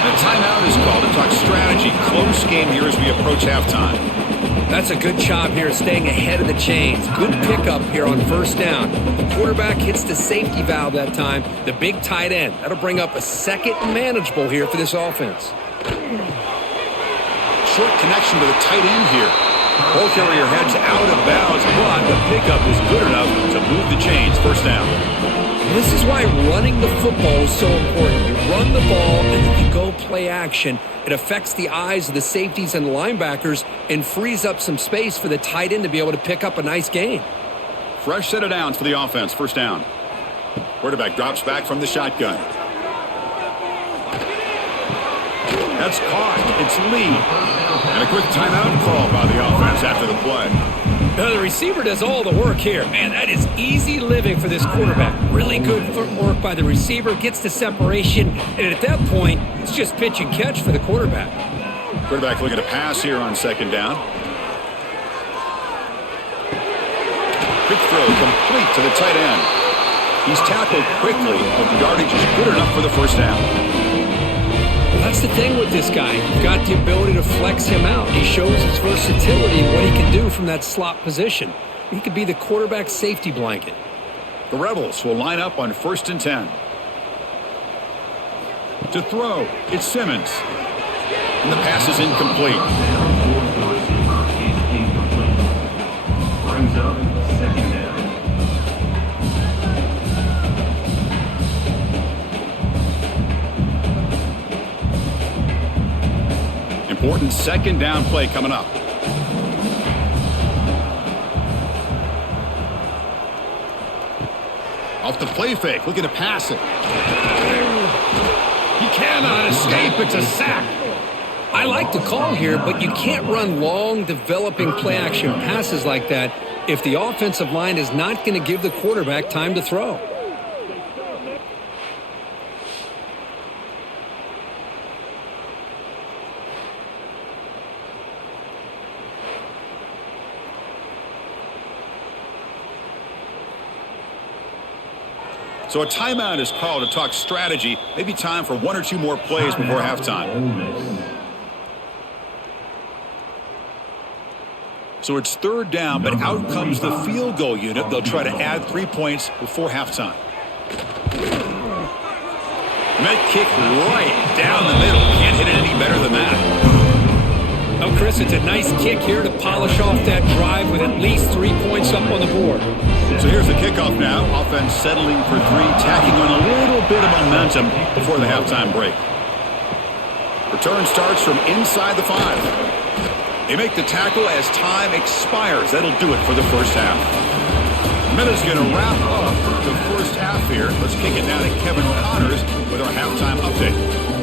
And a timeout is called to talk strategy. Close game here as we approach halftime. That's a good job here staying ahead of the chains. Good pickup here on 1st down. The quarterback hits the safety valve that time. The big tight end. That'll bring up a 2nd and manageable here for this offense. Short connection to the tight end here. Ball carrier heads out of bounds, but the pickup is good enough to move the chains. 1st down. This is why running the football is so important. You run the ball and then you go play action. It affects the eyes of the safeties and the linebackers and frees up some space for the tight end to be able to pick up a nice gain. Fresh set of downs for the offense. 1st down. Quarterback drops back from the shotgun. That's caught. It's Lee. And a quick timeout call by the offense after the play. Now the receiver does all the work here. Man, that is easy living for this quarterback. Really good footwork by the receiver, gets the separation, and at that point, it's just pitch and catch for the quarterback. Quarterback looking to pass here on second down. Quick throw complete to the tight end. He's tackled quickly, but the yardage is good enough for the first down. Well, that's the thing with this guy. You've got the ability to flex him out. He shows his versatility and what he can do from that slot position. He could be the quarterback's safety blanket. The Rebels will line up on 1st and 10. To throw, it's Simmons. And the pass is incomplete. Brings up second down. Important second down play coming up. Off the play fake, looking to pass it. He cannot escape. It's a sack. I like the call here, but you can't run long, developing play-action passes like that if the offensive line is not going to give the quarterback time to throw. So a timeout is called to talk strategy. Maybe time for 1 or 2 more plays before halftime. So it's 3rd down, but out comes the field goal unit. They'll try to add 3 points before halftime. And that kick right down the middle. Can't hit it any better than that. Oh, Chris, it's a nice kick here to polish off that drive with at least 3 points up on the board. So here's the kickoff now. Offense settling for 3, tacking on a little bit of momentum before the halftime break. Return starts from inside the 5. They make the tackle as time expires. That'll do it for the first half. Minute's going to wrap up the first half here. Let's kick it now to Kevin Connors with our halftime update.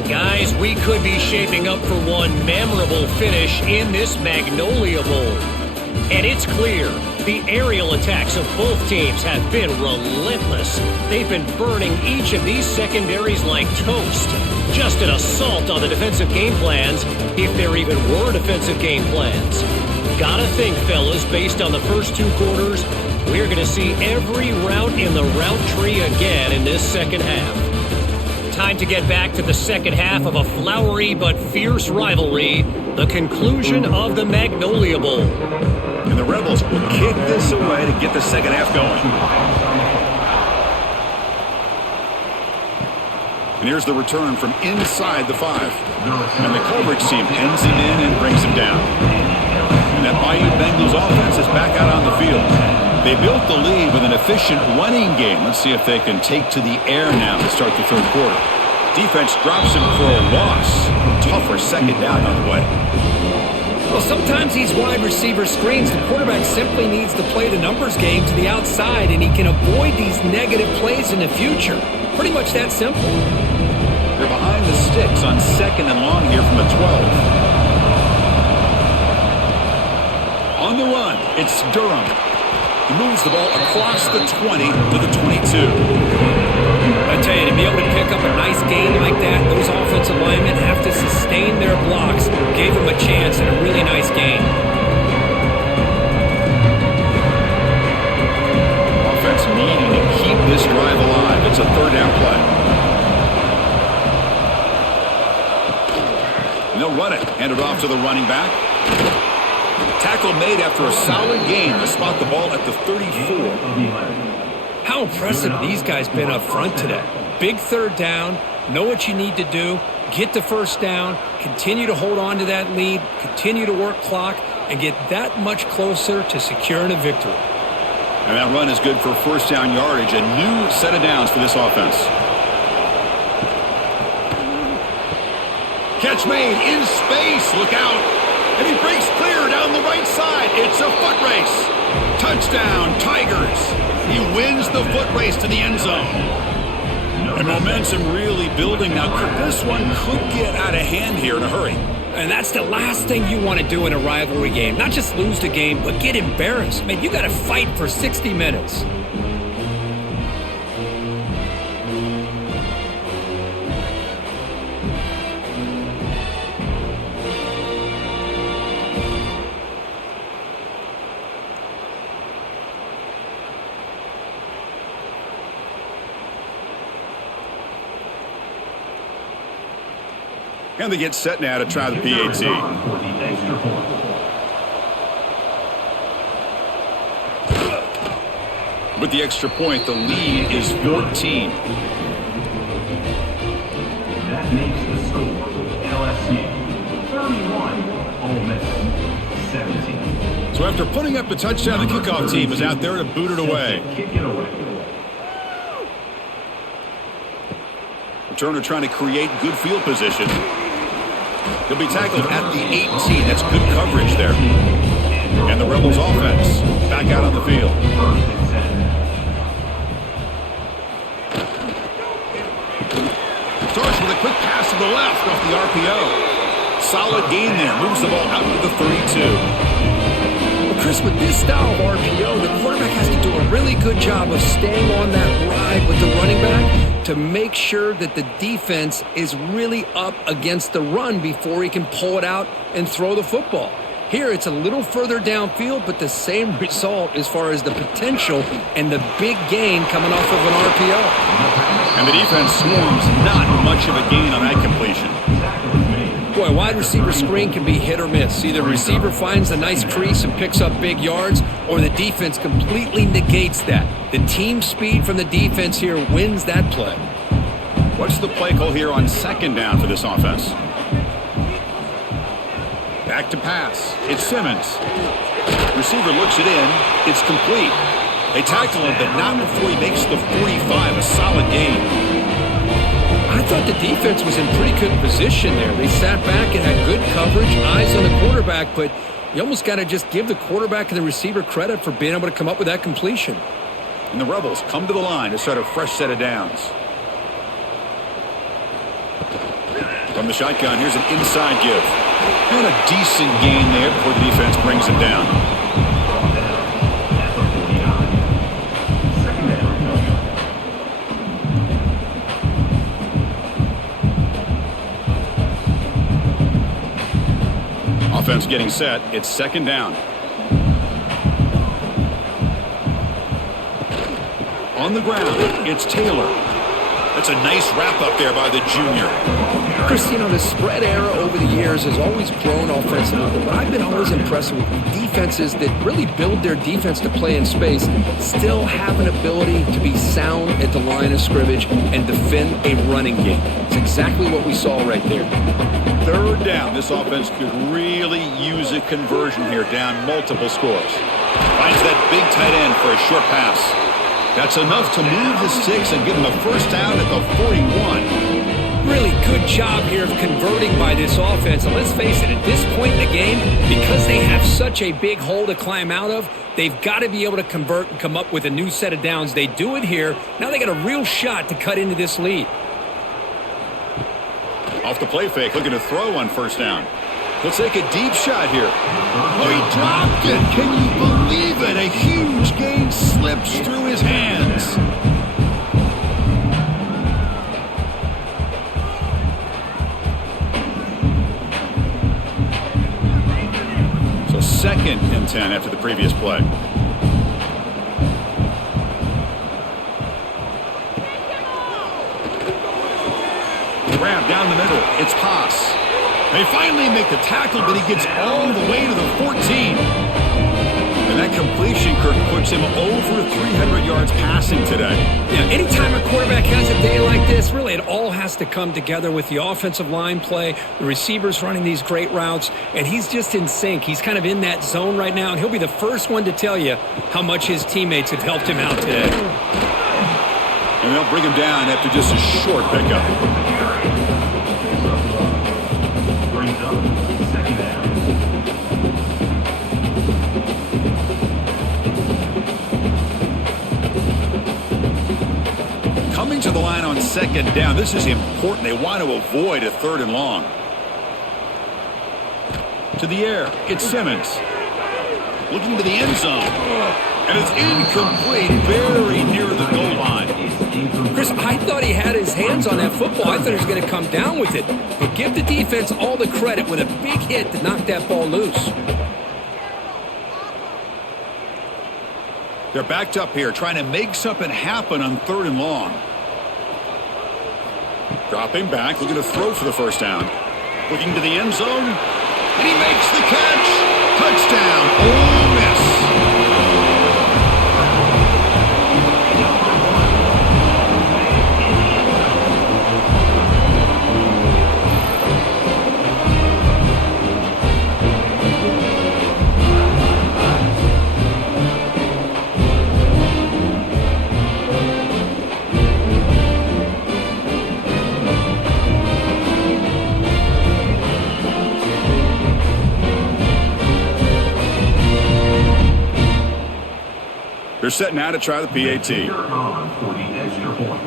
Guys, we could be shaping up for one memorable finish in this Magnolia Bowl. And it's clear, the aerial attacks of both teams have been relentless. They've been burning each of these secondaries like toast. Just an assault on the defensive game plans, if there even were defensive game plans. Gotta think, fellas, based on the first 2 quarters, we're going to see every route in the route tree again in this second half. Time to get back to the second half of a flowery but fierce rivalry, the conclusion of the Magnolia Bowl. And the Rebels will kick this away to get the second half going. And here's the return from inside the 5. And the coverage team pins him in and brings him down. And that Bayou Bengals offense is back out on the field. They built the lead with an efficient running game. Let's see if they can take to the air now to start the 3rd quarter. Defense drops him for a loss. Tougher second down on the way. Well, sometimes these wide receiver screens, the quarterback simply needs to play the numbers game to the outside, and he can avoid these negative plays in the future. Pretty much that simple. They're behind the sticks on 2nd and long here from the 12. On the run, it's Durham. He moves the ball across the 20 to the 22. I tell you, to be able to pick up a nice gain like that, those offensive linemen have to sustain their blocks. Gave them a chance and a really nice gain. Offense needing to keep this drive alive. It's a 3rd down play. And they'll run it. Hand it off to the running back. Tackle made after a solid gain to spot the ball at the 34. How impressive these guys been up front today. Big 3rd down, know what you need to do, get the first down, continue to hold on to that lead, continue to work clock, and get that much closer to securing a victory. And that run is good for first down yardage. A new set of downs for this offense. Catch made in space. Look out. And he breaks clear down the right side. It's a foot race. Touchdown, Tigers. He wins the foot race to the end zone. And momentum really building now. This one could get out of hand here in a hurry. And that's the last thing you want to do in a rivalry game. Not just lose the game, but get embarrassed. Man, you got to fight for 60 minutes. And they get set now to try the PAT. For the extra point. With the extra point, the lead is 14. That makes the score LSU 31, Ole Miss 17. So after putting up the touchdown, the kickoff team is out there to boot it away. Kick it away. Returner trying to create good field position. He'll be tackled at the 18. That's good coverage there. And the Rebels offense back out on the field. Starts with a quick pass to the left off the RPO. Solid gain there. Moves the ball out to the 32. Well, Chris, with this style of RPO, the quarterback has to do a really good job of staying on that ride with the running back to make sure that the defense is really up against the run before he can pull it out and throw the football. Here, it's a little further downfield, but the same result as far as the potential and the big gain coming off of an RPO. And the defense swarms. Not much of a gain on that completion. Boy, wide receiver screen can be hit or miss. Either receiver finds a nice crease and picks up big yards, or the defense completely negates that. The team speed from the defense here wins that play. What's the play call here on second down for this offense? Back to pass. It's Simmons. Receiver looks it in. It's complete. They tackle him, but not before he makes the 45. A solid gain. I thought the defense was in pretty good position there. They sat back and had good coverage, eyes on the quarterback, but you almost got to just give the quarterback and the receiver credit for being able to come up with that completion. And the Rebels come to the line to start a fresh set of downs. From the shotgun, here's an inside give. And a decent gain there before the defense brings him down. Offense getting set. It's second down. On the ground, it's Taylor. That's a nice wrap up there by the junior. Chris, you know, the spread era over the years has always grown offensively, but I've been always impressed with defenses that really build their defense to play in space, still have an ability to be sound at the line of scrimmage and defend a running game. It's exactly what we saw right there. Third down. This offense could really use a conversion here, down multiple scores. Finds that big tight end for a short pass. That's enough to move the sticks and give them a first down at the 41. Really good job here of converting by this offense. And let's face it, at this point in the game, because they have such a big hole to climb out of, they've got to be able to convert and come up with a new set of downs. They do it here. Now they got a real shot to cut into this lead. Off the play fake, looking to throw on first down. He'll take a deep shot here. Oh, he dropped it. Can you believe it? A huge gain slips through his hands. So second and 10 after the previous play. Grab down the middle. It's Pass. They finally make the tackle, but he gets all the way to the 14. And that completion, Kirk, puts him over 300 yards passing today. Yeah, anytime a quarterback has a day like this, really it all has to come together with the offensive line play, the receivers running these great routes, and he's just in sync. He's kind of in that zone right now, and he'll be the first one to tell you how much his teammates have helped him out today. And they'll bring him down after just a short pickup. Coming to the line on second down. This is important. They want to avoid a 3rd and long. To the air. It's Simmons. Looking to the end zone. And it's incomplete. Very near the goal line. Chris, I thought he had his hands on that football. I thought he was going to come down with it. But give the defense all the credit with a big hit to knock that ball loose. They're backed up here, trying to make something happen on 3rd and long. Dropping back, looking to throw for the first down. Looking to the end zone, and he makes the catch. Touchdown, Ole Miss. They're set now to try the PAT. For the extra point.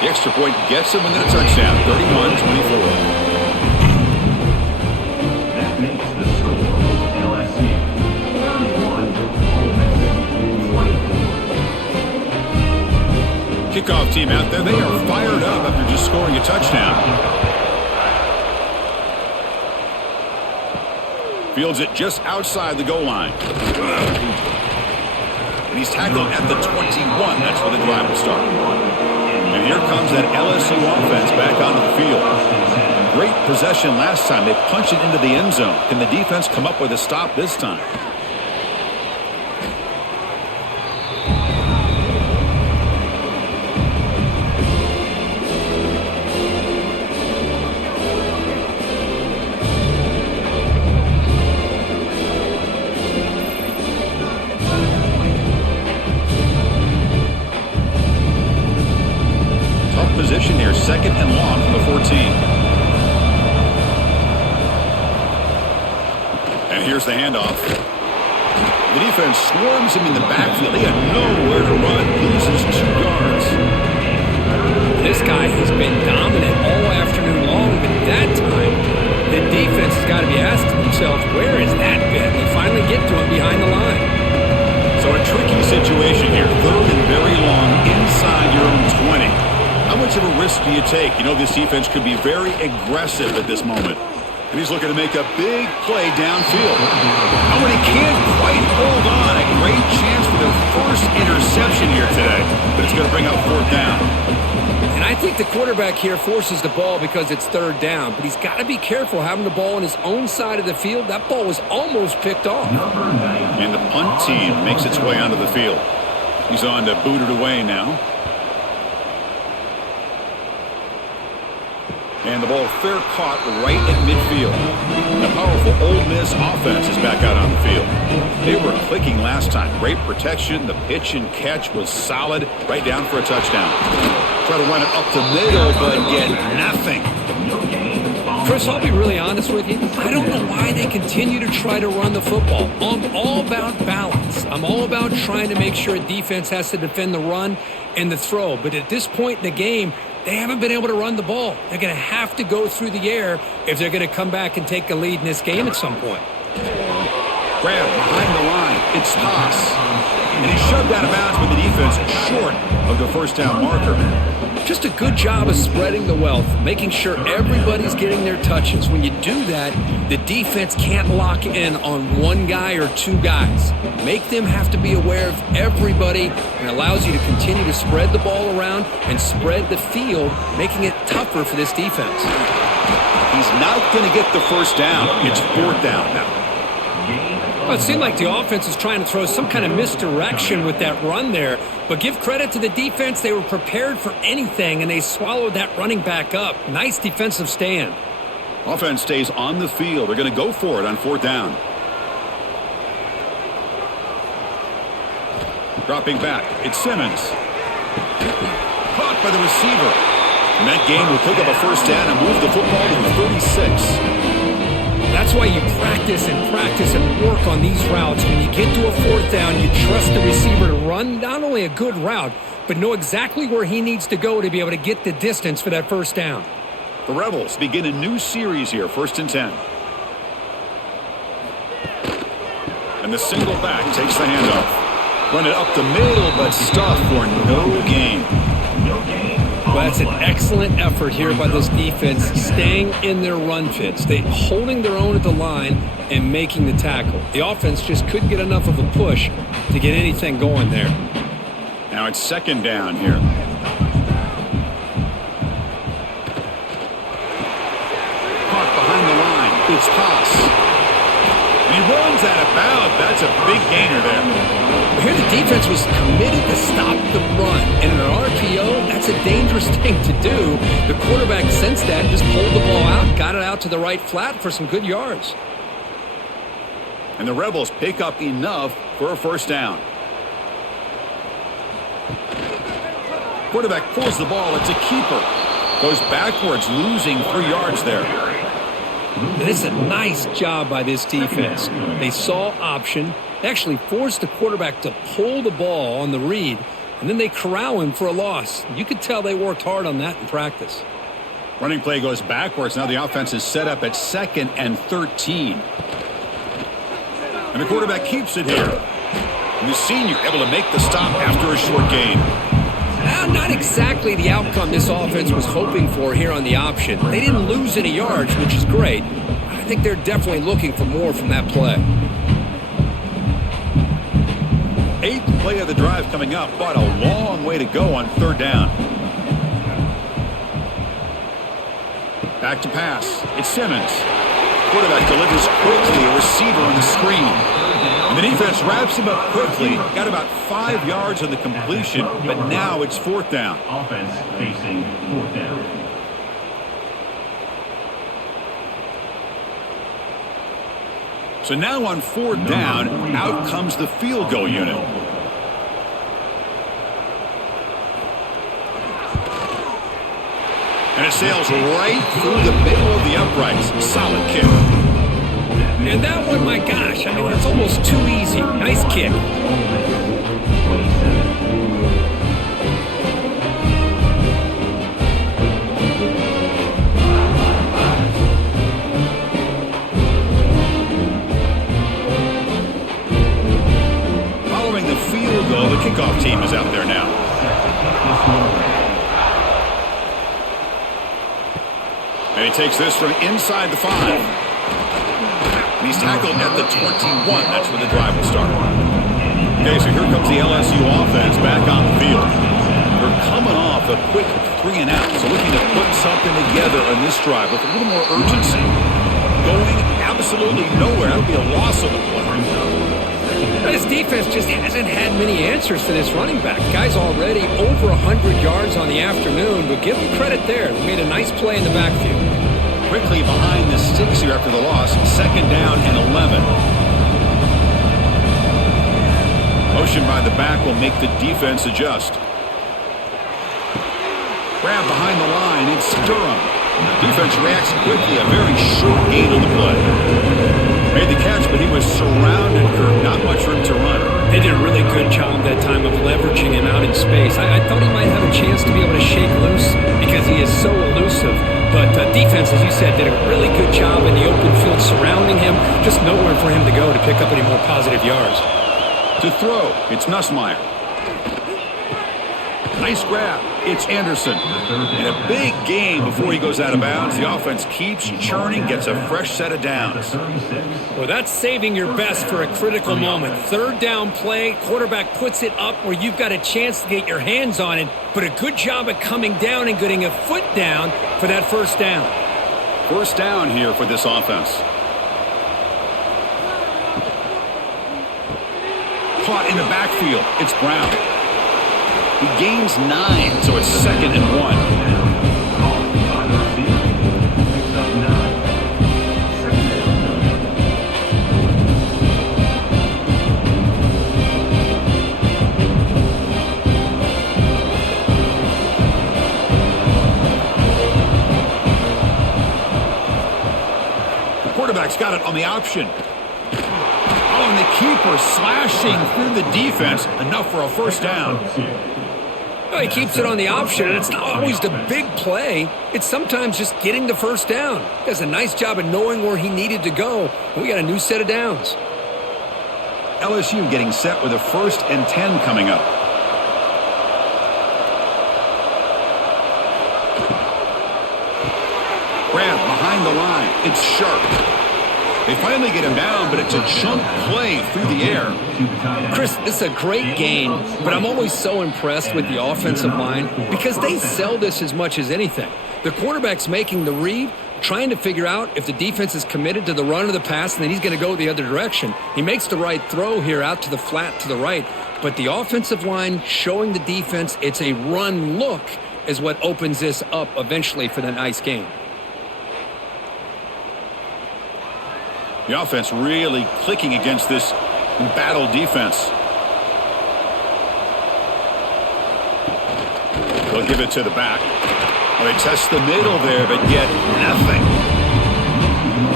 The extra point gets him within a touchdown, 31-24. That makes the score LSU 31, Ole Miss 24. Kickoff team out there, they are fired up after just scoring a touchdown. Fields it just outside the goal line. And he's tackled at the 21. That's where the drive will start. And here comes that LSU offense back onto the field. Great possession last time. They punched it into the end zone. Can the defense come up with a stop this time? Position here, 2nd and long from the 14. And here's the handoff. The defense swarms him in the backfield. He had nowhere to run. Loses 2 yards. This guy has been dominant all afternoon long, but that time, the defense has got to be asking themselves, where is that been? They finally get to him behind the line. So a tricky situation here. 3rd and very long inside your own 20. How much of a risk do you take? You know this defense could be very aggressive at this moment. And he's looking to make a big play downfield. Oh, and he can't quite hold on. A great chance for their first interception here today. But it's going to bring up 4th down. And I think the quarterback here forces the ball because it's 3rd down. But he's got to be careful having the ball on his own side of the field. That ball was almost picked off. And the punt team makes its way onto the field. He's on to boot it away now. And the ball fair caught right at midfield. The powerful Ole Miss offense is back out on the field. They were clicking last time. Great protection. The pitch and catch was solid. Right down for a touchdown. Try to run it up the middle, but get nothing. Chris, I'll be really honest with you. I don't know why they continue to try to run the football. I'm all about balance. I'm all about trying to make sure a defense has to defend the run and the throw. But at this point in the game, they haven't been able to run the ball. They're going to have to go through the air if they're going to come back and take a lead in this game at some point. Grab behind the line. It's Haas. And he's shoved out of bounds with the defense short of the first down marker. Just a good job of spreading the wealth, making sure everybody's getting their touches. When you do that, the defense can't lock in on one guy or 2 guys. Make them have to be aware of everybody, and allows you to continue to spread the ball around and spread the field, making it tougher for this defense. He's not going to get the first down. It's 4th down now. Well, it seemed like the offense was trying to throw some kind of misdirection with that run there. But give credit to the defense. They were prepared for anything, and they swallowed that running back up. Nice defensive stand. Offense stays on the field. They're going to go for it on 4th down. Dropping back. It's Simmons. Caught by the receiver. And that game will pick up a first down and move the football to the 36. That's why you practice and work on these routes. When you get to a fourth down, you trust the receiver to run not only a good route, but know exactly where he needs to go to be able to get the distance for that first down. The Rebels begin a new series here, 1st and 10. And the single back takes the handoff. Run it up the middle, but stuffed for no gain. Well, that's an excellent effort here by this defense, staying in their run fits. They holding their own at the line and making the tackle. The offense just couldn't get enough of a push to get anything going there. Now it's 2nd down here. Caught behind the line. It's Haas. And he runs out of bounds. That's a big gainer there. Here the defense was committed to stop the run. And in an RPO, that's a dangerous thing to do. The quarterback sensed that and just pulled the ball out, got it out to the right flat for some good yards. And the Rebels pick up enough for a first down. Quarterback pulls the ball. It's a keeper. Goes backwards, losing 3 yards there. And it's a nice job by this defense. They saw option. They actually forced the quarterback to pull the ball on the read, and then they corral him for a loss. You could tell they worked hard on that in practice. Running play goes backwards. Now the offense is set up at 2nd and 13. And the quarterback keeps it here. And the senior able to make the stop after a short gain. Not exactly the outcome this offense was hoping for here on the option. They didn't lose any yards, which is great. I think they're definitely looking for more from that play. 8th play of the drive coming up, but a long way to go on 3rd down. Back to pass. It's Simmons. Quarterback delivers quickly, a receiver on the screen. And the defense wraps him up quickly. Got about 5 yards on the completion, but now it's 4th down. Offense facing 4th down. So now on 4th down, out comes the field goal unit. And it sails right through the middle of the uprights. Solid kick. And that one, my gosh, I mean, it's almost too easy. Nice kick. Following the field goal, the kickoff team is out there now. And he takes this from inside the 5. He's tackled at the 21. That's where the drive will start. Okay, so here comes the LSU offense back on the field. They're coming off a quick 3 and out, so looking to put something together on this drive with a little more urgency. Going absolutely nowhere. That'll be a loss of the play. This defense just hasn't had many answers for this running back. Guy's already over 100 yards on the afternoon, but give him credit there. They made a nice play in the backfield. Quickly behind the sticks here after the loss. 2nd down and 11. Motion by the back will make the defense adjust. Grab behind the line. It's Durham. Defense reacts quickly. A very short gain on the play. Made the catch, but he was surrounded. Not much room to run. They did a really good job that time of leveraging him out in space. I thought he might have a chance to be able to shake loose because he is so elusive. But defense, as you said, did a really good job in the open field surrounding him. Just nowhere for him to go to pick up any more positive yards. To throw, it's Nussmeier. Nice grab. It's Anderson. And a big gain before he goes out of bounds. The offense keeps churning, gets a fresh set of downs. Well, that's saving your best for a critical moment. 3rd down play, quarterback puts it up where you've got a chance to get your hands on it, but a good job at coming down and getting a foot down for that first down. First down here for this offense. Caught in the backfield. It's Brown. He gains 9, so it's 2nd and 1. Quarterback's got it on the option. Oh, and the keeper slashing through the defense. Enough for a first down. Well, he keeps it on the option, and it's not always the big play. It's sometimes just getting the first down. He does a nice job of knowing where he needed to go. We got a new set of downs. LSU getting set with a 1st and 10 coming up. Grab behind the line. It's sharp. They finally get him down, but it's a chunk play through the air. Chris, this is a great game, but I'm always so impressed with the offensive line because they sell this as much as anything. The quarterback's making the read, trying to figure out if the defense is committed to the run or the pass, and then he's going to go the other direction. He makes the right throw here out to the flat to the right, but the offensive line showing the defense it's a run look is what opens this up eventually for the nice game. The offense really clicking against this battle defense. They'll give it to the back. Well, they test the middle there, but get nothing.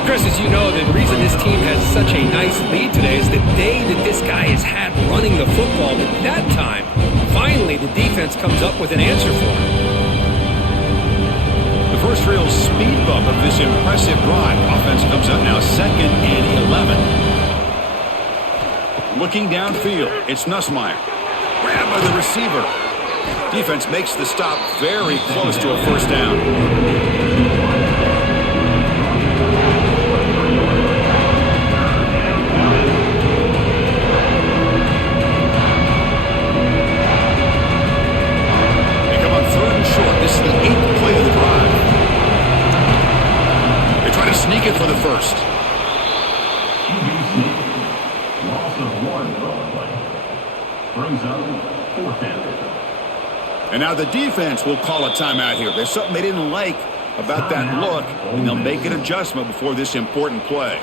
Chris, as you know, the reason this team has such a nice lead today is the day that this guy has had running the football. But that time, finally, the defense comes up with an answer for him. The first real speed bump of this impressive drive. Offense comes up now 2nd and 11. Looking downfield, it's Nussmeier. Grabbed by the receiver. Defense makes the stop very close to a first down. They come on 3rd and short. This is the 8th play of the drive. They try to sneak it for the first. Loss of 1 on the play. Brings up 4th down. And now the defense will call a timeout here. There's something they didn't like about that look, and they'll make an adjustment before this important play.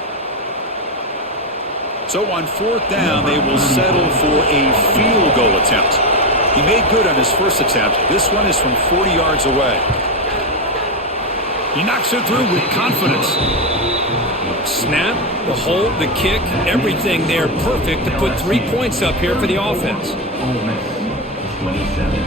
So on 4th down, they will settle for a field goal attempt. He made good on his first attempt. This one is from 40 yards away. He knocks it through with confidence. Snap, the hold, the kick, everything there perfect to put 3 points up here for the offense. Ole Miss 27.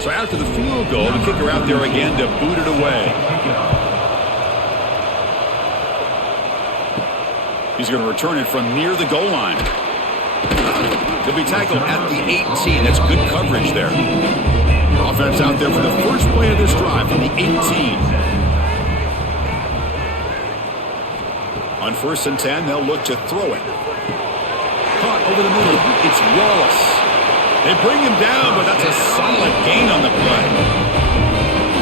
So after the field goal, the kicker out there again to boot it away. He's going to return it from near the goal line. He'll be tackled at the 18. That's good coverage there. Offense out there for the first play of this drive from the 18. On 1st and 10, they'll look to throw it. Caught over the middle. It's Wallace. They bring him down, but that's a solid gain on the play.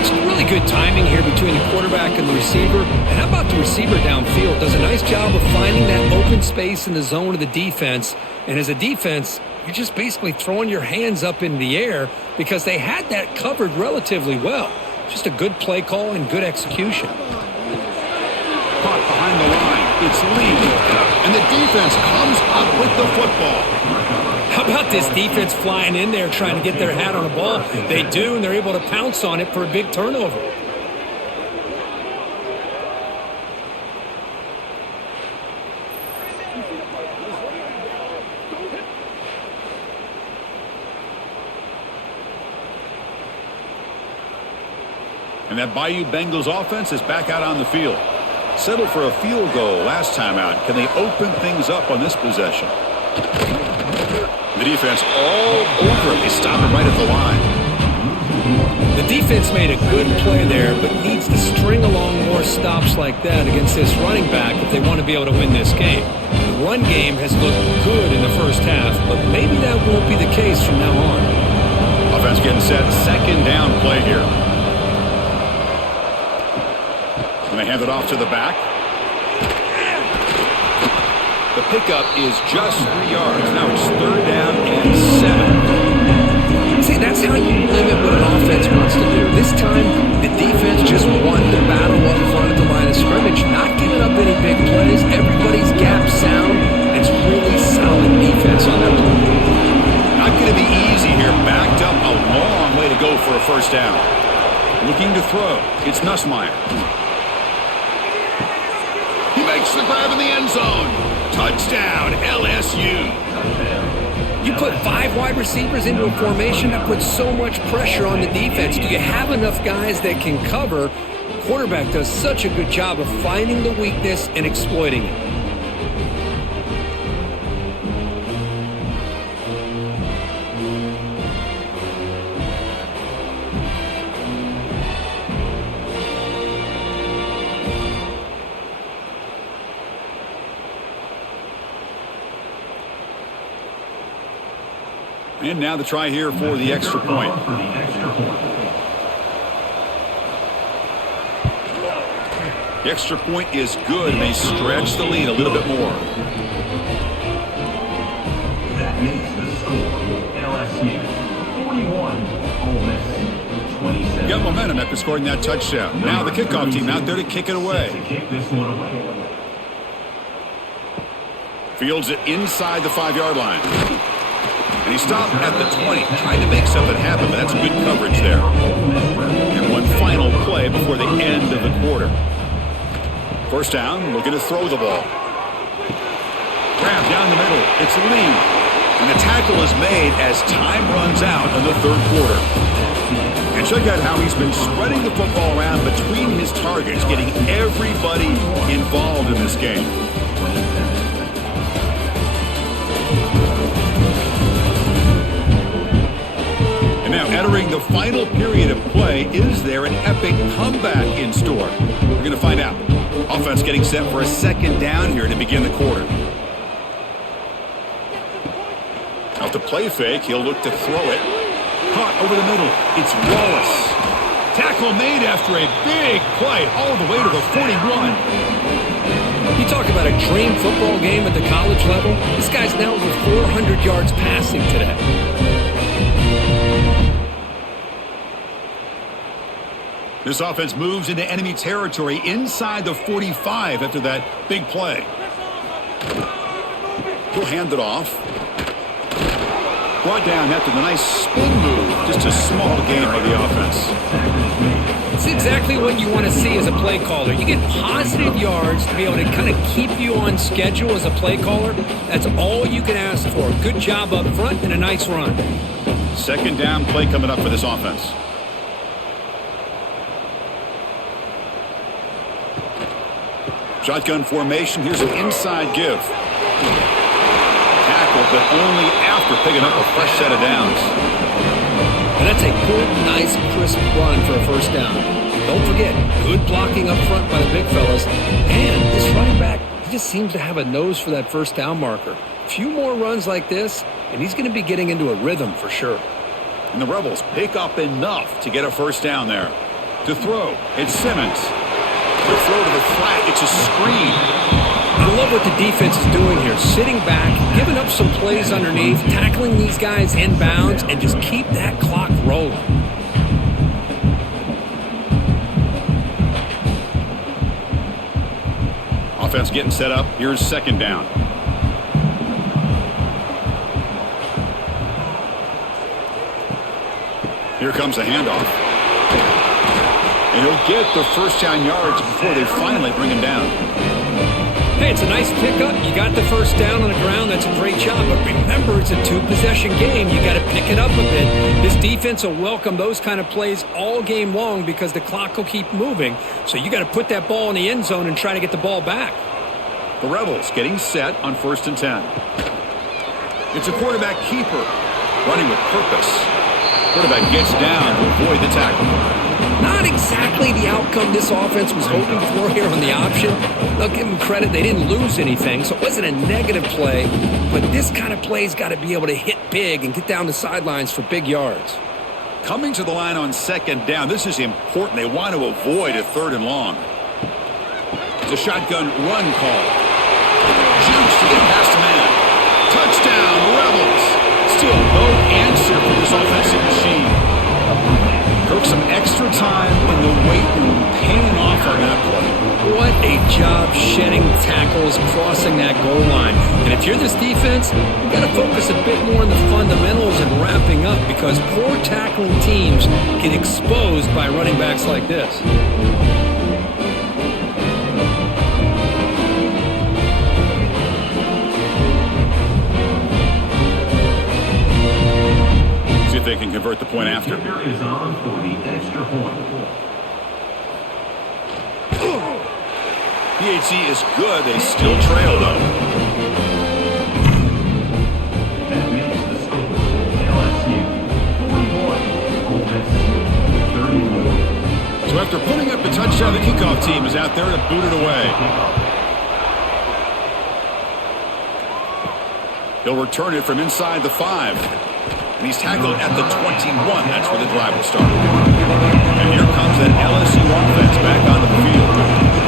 It's really good timing here between the quarterback and the receiver. And how about the receiver downfield? Does a nice job of finding that open space in the zone of the defense. And as a defense, you're just basically throwing your hands up in the air because they had that covered relatively well. Just a good play call and good execution. Caught behind the line. It's Lee. And the defense comes up with the football. How about this defense flying in there trying to get their hat on the ball? They do, and they're able to pounce on it for a big turnover. And that Bayou Bengals offense is back out on the field. Settled for a field goal last time out. Can they open things up on this possession? The defense all over it. They stop it right at the line. The defense made a good play there, but needs to string along more stops like that against this running back if they want to be able to win this game. The run game has looked good in the first half, but maybe that won't be the case from now on. Offense getting set. 2nd down play here. And they hand it off to the back. The pickup is just 3 yards. Now it's 3rd down and 7. See, that's how you limit what an offense wants to do. This time, the defense just won the battle up front at the line of scrimmage, not giving up any big plays. Everybody's gap sound. It's really solid defense. down. Looking to throw. It's Nussmeier. He makes the grab in the end zone. Touchdown, LSU. You put 5 wide receivers into a formation that puts so much pressure on the defense. Do you have enough guys that can cover? Quarterback does such a good job of finding the weakness and exploiting it. And now the try here for the extra point. The extra point is good, and they stretch the lead a little bit more. That makes the score LSU 41, Ole Miss 27. Got momentum after scoring that touchdown. Now the kickoff team out there to kick it away. To kick this one away. Fields it inside the 5-yard line. And he stopped at the 20, trying to make something happen, but that's good coverage there. And one final play before the end of the quarter. First down, looking to throw the ball. Grab down the middle. It's Lee. And the tackle is made as time runs out in the third quarter. And check out how he's been spreading the football around between his targets, getting everybody involved in this game. Now, entering the final period of play, is there an epic comeback in store? We're going to find out. Offense getting set for a second down here to begin the quarter. Out the play fake, he'll look to throw it. Caught over the middle. It's Wallace. Tackle made after a big play all the way to the 41. You talk about a dream football game at the college level. This guy's now over 400 yards passing today. This offense moves into enemy territory inside the 45 after that big play. He'll hand it off. Brought down after the nice spin move. Just a small gain by the offense. It's exactly what you want to see as a play caller. You get positive yards to be able to kind of keep you on schedule as a play caller. That's all you can ask for. Good job up front and a nice run. Second down play coming up for this offense. Shotgun formation. Here's an inside give. Tackle, but only after picking up a fresh set of downs. And that's a good, nice, crisp run for a first down. Don't forget, good blocking up front by the big fellas. And this running back, he just seems to have a nose for that first down marker. A few more runs like this, and he's going to be getting into a rhythm for sure. And the Rebels pick up enough to get a first down there. To throw, it's Simmons. To throw to the flat, it's a screen. I love what the defense is doing here. Sitting back, giving up some plays underneath, tackling these guys in bounds, and just keep that clock rolling. Offense getting set up. Here's second down. Here comes the handoff. And he'll get the first down yards before they finally bring him down. Hey, it's a nice pickup. You got the first down on the ground. That's a great job. But remember, it's a 2-possession game. You got to pick it up a bit. This defense will welcome those kind of plays all game long because the clock will keep moving. So you got to put that ball in the end zone and try to get the ball back. The Rebels getting set on 1st and 10. It's a quarterback keeper running with purpose. Quarterback gets down to avoid the tackle. Not exactly the outcome this offense was hoping for here on the option. I'll give them credit. They didn't lose anything, so it wasn't a negative play. But this kind of play's got to be able to hit big and get down the sidelines for big yards. Coming to the line on second down, this is important. They want to avoid a 3rd and long. It's a shotgun run call. Jukes to get past the man. Touchdown, Rebels. Still no answer for this offensive machine. Took some extra time in the weight room paying off on that play. What a job shedding tackles, crossing that goal line. And if you're this defense, you've got to focus a bit more on the fundamentals and wrapping up, because poor tackling teams get exposed by running backs like this. See if they can convert the point after. The kicker is on for the extra point. PHC is good. They still trail, though. That makes the score LSU 41, Ole Miss 34. So after putting up the touchdown, the kickoff team is out there to boot it away. He'll return it from inside the 5. And he's tackled at the 21. That's where the drive will start. And here comes that LSU offense back onto the field.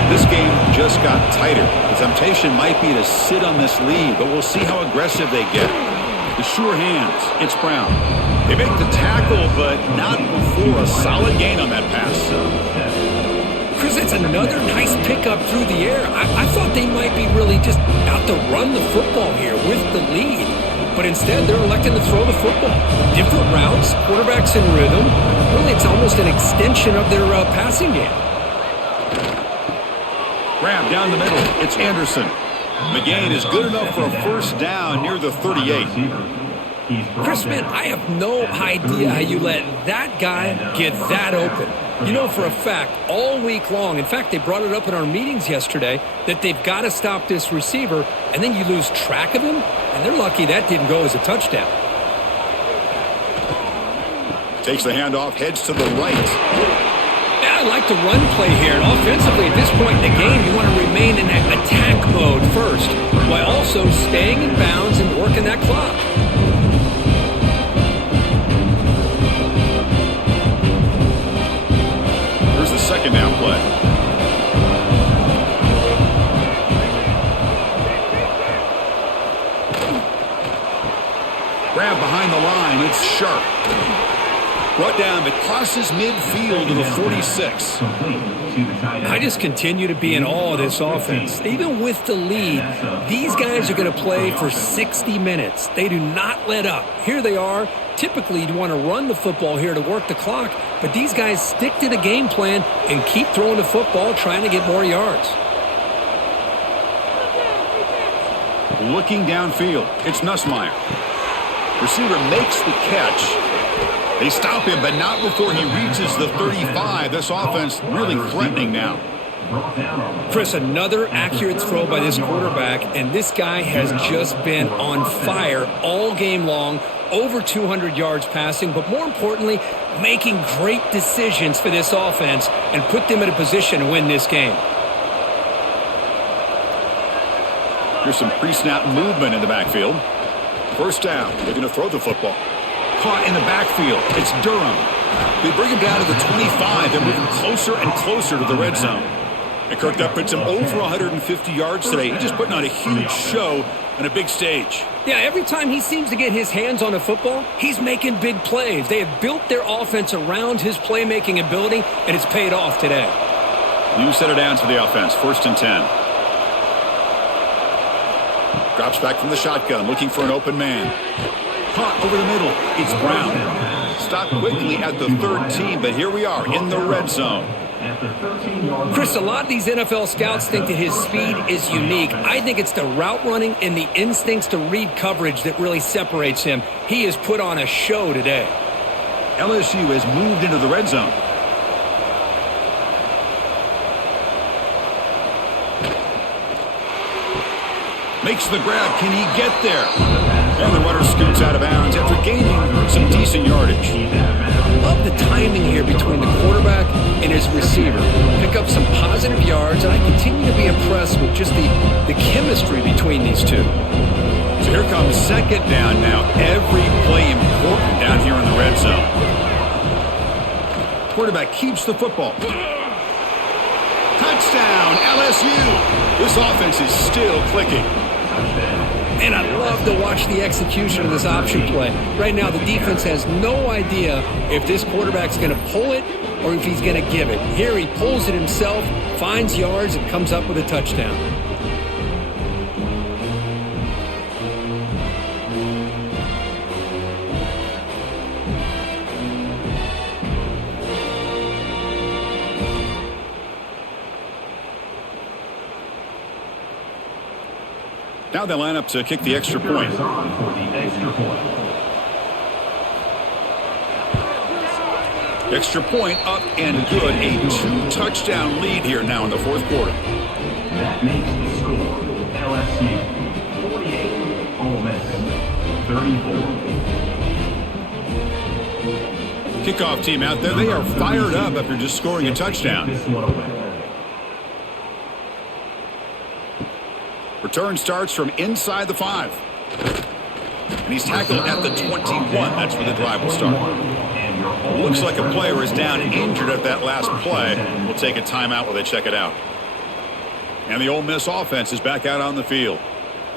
This game just got tighter. The temptation might be to sit on this lead, but we'll see how aggressive they get. The sure hands, it's Brown. They make the tackle, but not before a solid gain on that pass. Chris, it's another nice pickup through the air. I thought they might be really just out to run the football here with the lead. But instead, they're electing to throw the football. Different routes, quarterbacks in rhythm. Really, it's almost an extension of their passing game. Grab down the middle. It's Anderson. McGain is good enough for a first down near the 38. Chris, man, I have no idea how you let that guy get that open. You know for a fact, all week long, in fact, they brought it up in our meetings yesterday, that they've got to stop this receiver, and then you lose track of him, and they're lucky that didn't go as a touchdown. Takes the handoff, heads to the right. Yeah, I like the run play here, and offensively at this point in the game, you want to remain in that attack mode first, while also staying in bounds and working that clock. The second down play. Grab behind the line. It's Sharp. Brought down, but crosses midfield to the 46. I just continue to be in awe of this offense. Even with the lead, these guys are going to play for 60 minutes. They do not let up. Here they are. Typically, you'd want to run the football here to work the clock, but these guys stick to the game plan and keep throwing the football, trying to get more yards. Looking downfield, it's Nussmeier. Receiver makes the catch. They stop him, but not before he reaches the 35. This offense really threatening now. Chris, another accurate throw by this quarterback, and this guy has just been on fire all game long. Over 200 yards passing, but more importantly, making great decisions for this offense and put them in a position to win this game. Here's some pre-snap movement in the backfield. First down, they're going to throw the football. Caught in the backfield, it's Durham. They bring him down to the 25. They're moving closer and closer to the red zone. And Kirk, that puts him over 150 yards today. He's just putting on a huge show on a big stage. Yeah, every time he seems to get his hands on a football, he's making big plays. They have built their offense around his playmaking ability, and it's paid off today. New set of downs for the offense, 1st and 10. Drops back from the shotgun, looking for an open man. Caught over the middle, it's Brown. Stopped quickly at the 13, but here we are in the red zone. Chris, a lot of these NFL scouts think that his speed is unique. I think it's the route running and the instincts to read coverage that really separates him. He has put on a show today. LSU has moved into the red zone. Makes the grab. Can he get there? And the runner scoots out of bounds after gaining some decent yardage. Love the timing here between the quarterback and his receiver. Pick up some positive yards, and I continue to be impressed with just the chemistry between these two. So here comes second down now. Every play important down here in the red zone. Quarterback keeps the football. Touchdown, LSU. This offense is still clicking. And I love to watch the execution of this option play. Right now, the defense has no idea if this quarterback's going to pull it or if he's going to give it. Here he pulls it himself, finds yards, and comes up with a touchdown. Now they line up to kick the extra point. For the extra point. Extra point up and good. A 2-touchdown lead here now in the fourth quarter. That makes the score LSU 48, Ole Miss 34. Kickoff team out there. They are fired up after just scoring a touchdown. This one away. Return starts from inside the 5. And he's tackled at the 21. That's where the drive will start. Looks like a player is down injured at that last play. We'll take a timeout while they check it out. And the Ole Miss offense is back out on the field.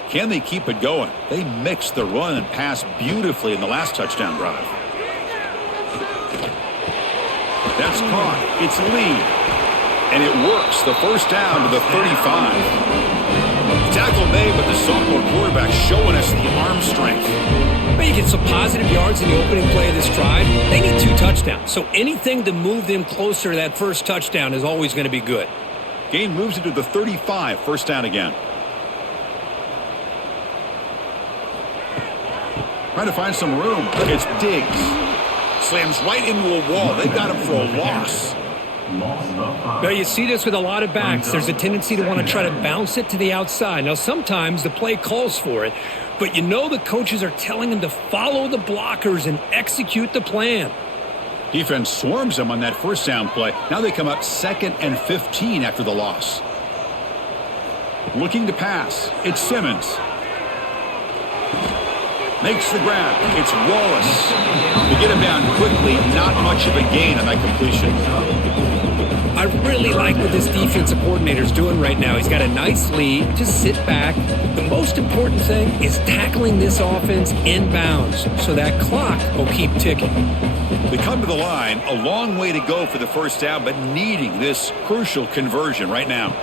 Can they keep it going? They mixed the run and pass beautifully in the last touchdown drive. That's caught. It's Lee. And it works. The first down to the 35. Tackle made, but the sophomore quarterback showing us the arm strength. But you get some positive yards in the opening play of this drive. They need 2 touchdowns, so anything to move them closer to that first touchdown is always going to be good. Game moves into the 35, first down again. Trying to find some room. It's Diggs. Slams right into a wall. They got him for a loss. Now you see this with a lot of backs. There's a tendency to want to try to bounce it to the outside. Now sometimes the play calls for it, but you know the coaches are telling them to follow the blockers and execute the plan. Defense swarms them on that first down play. Now they come up 2nd and 15 after the loss. Looking to pass. It's Simmons. Makes the grab. It's Wallace. They get him down quickly. Not much of a gain on that completion. I really like what this defensive coordinator is doing right now. He's got a nice lead. Just sit back. The most important thing is tackling this offense inbounds so that clock will keep ticking. They come to the line. A long way to go for the first down, but needing this crucial conversion right now.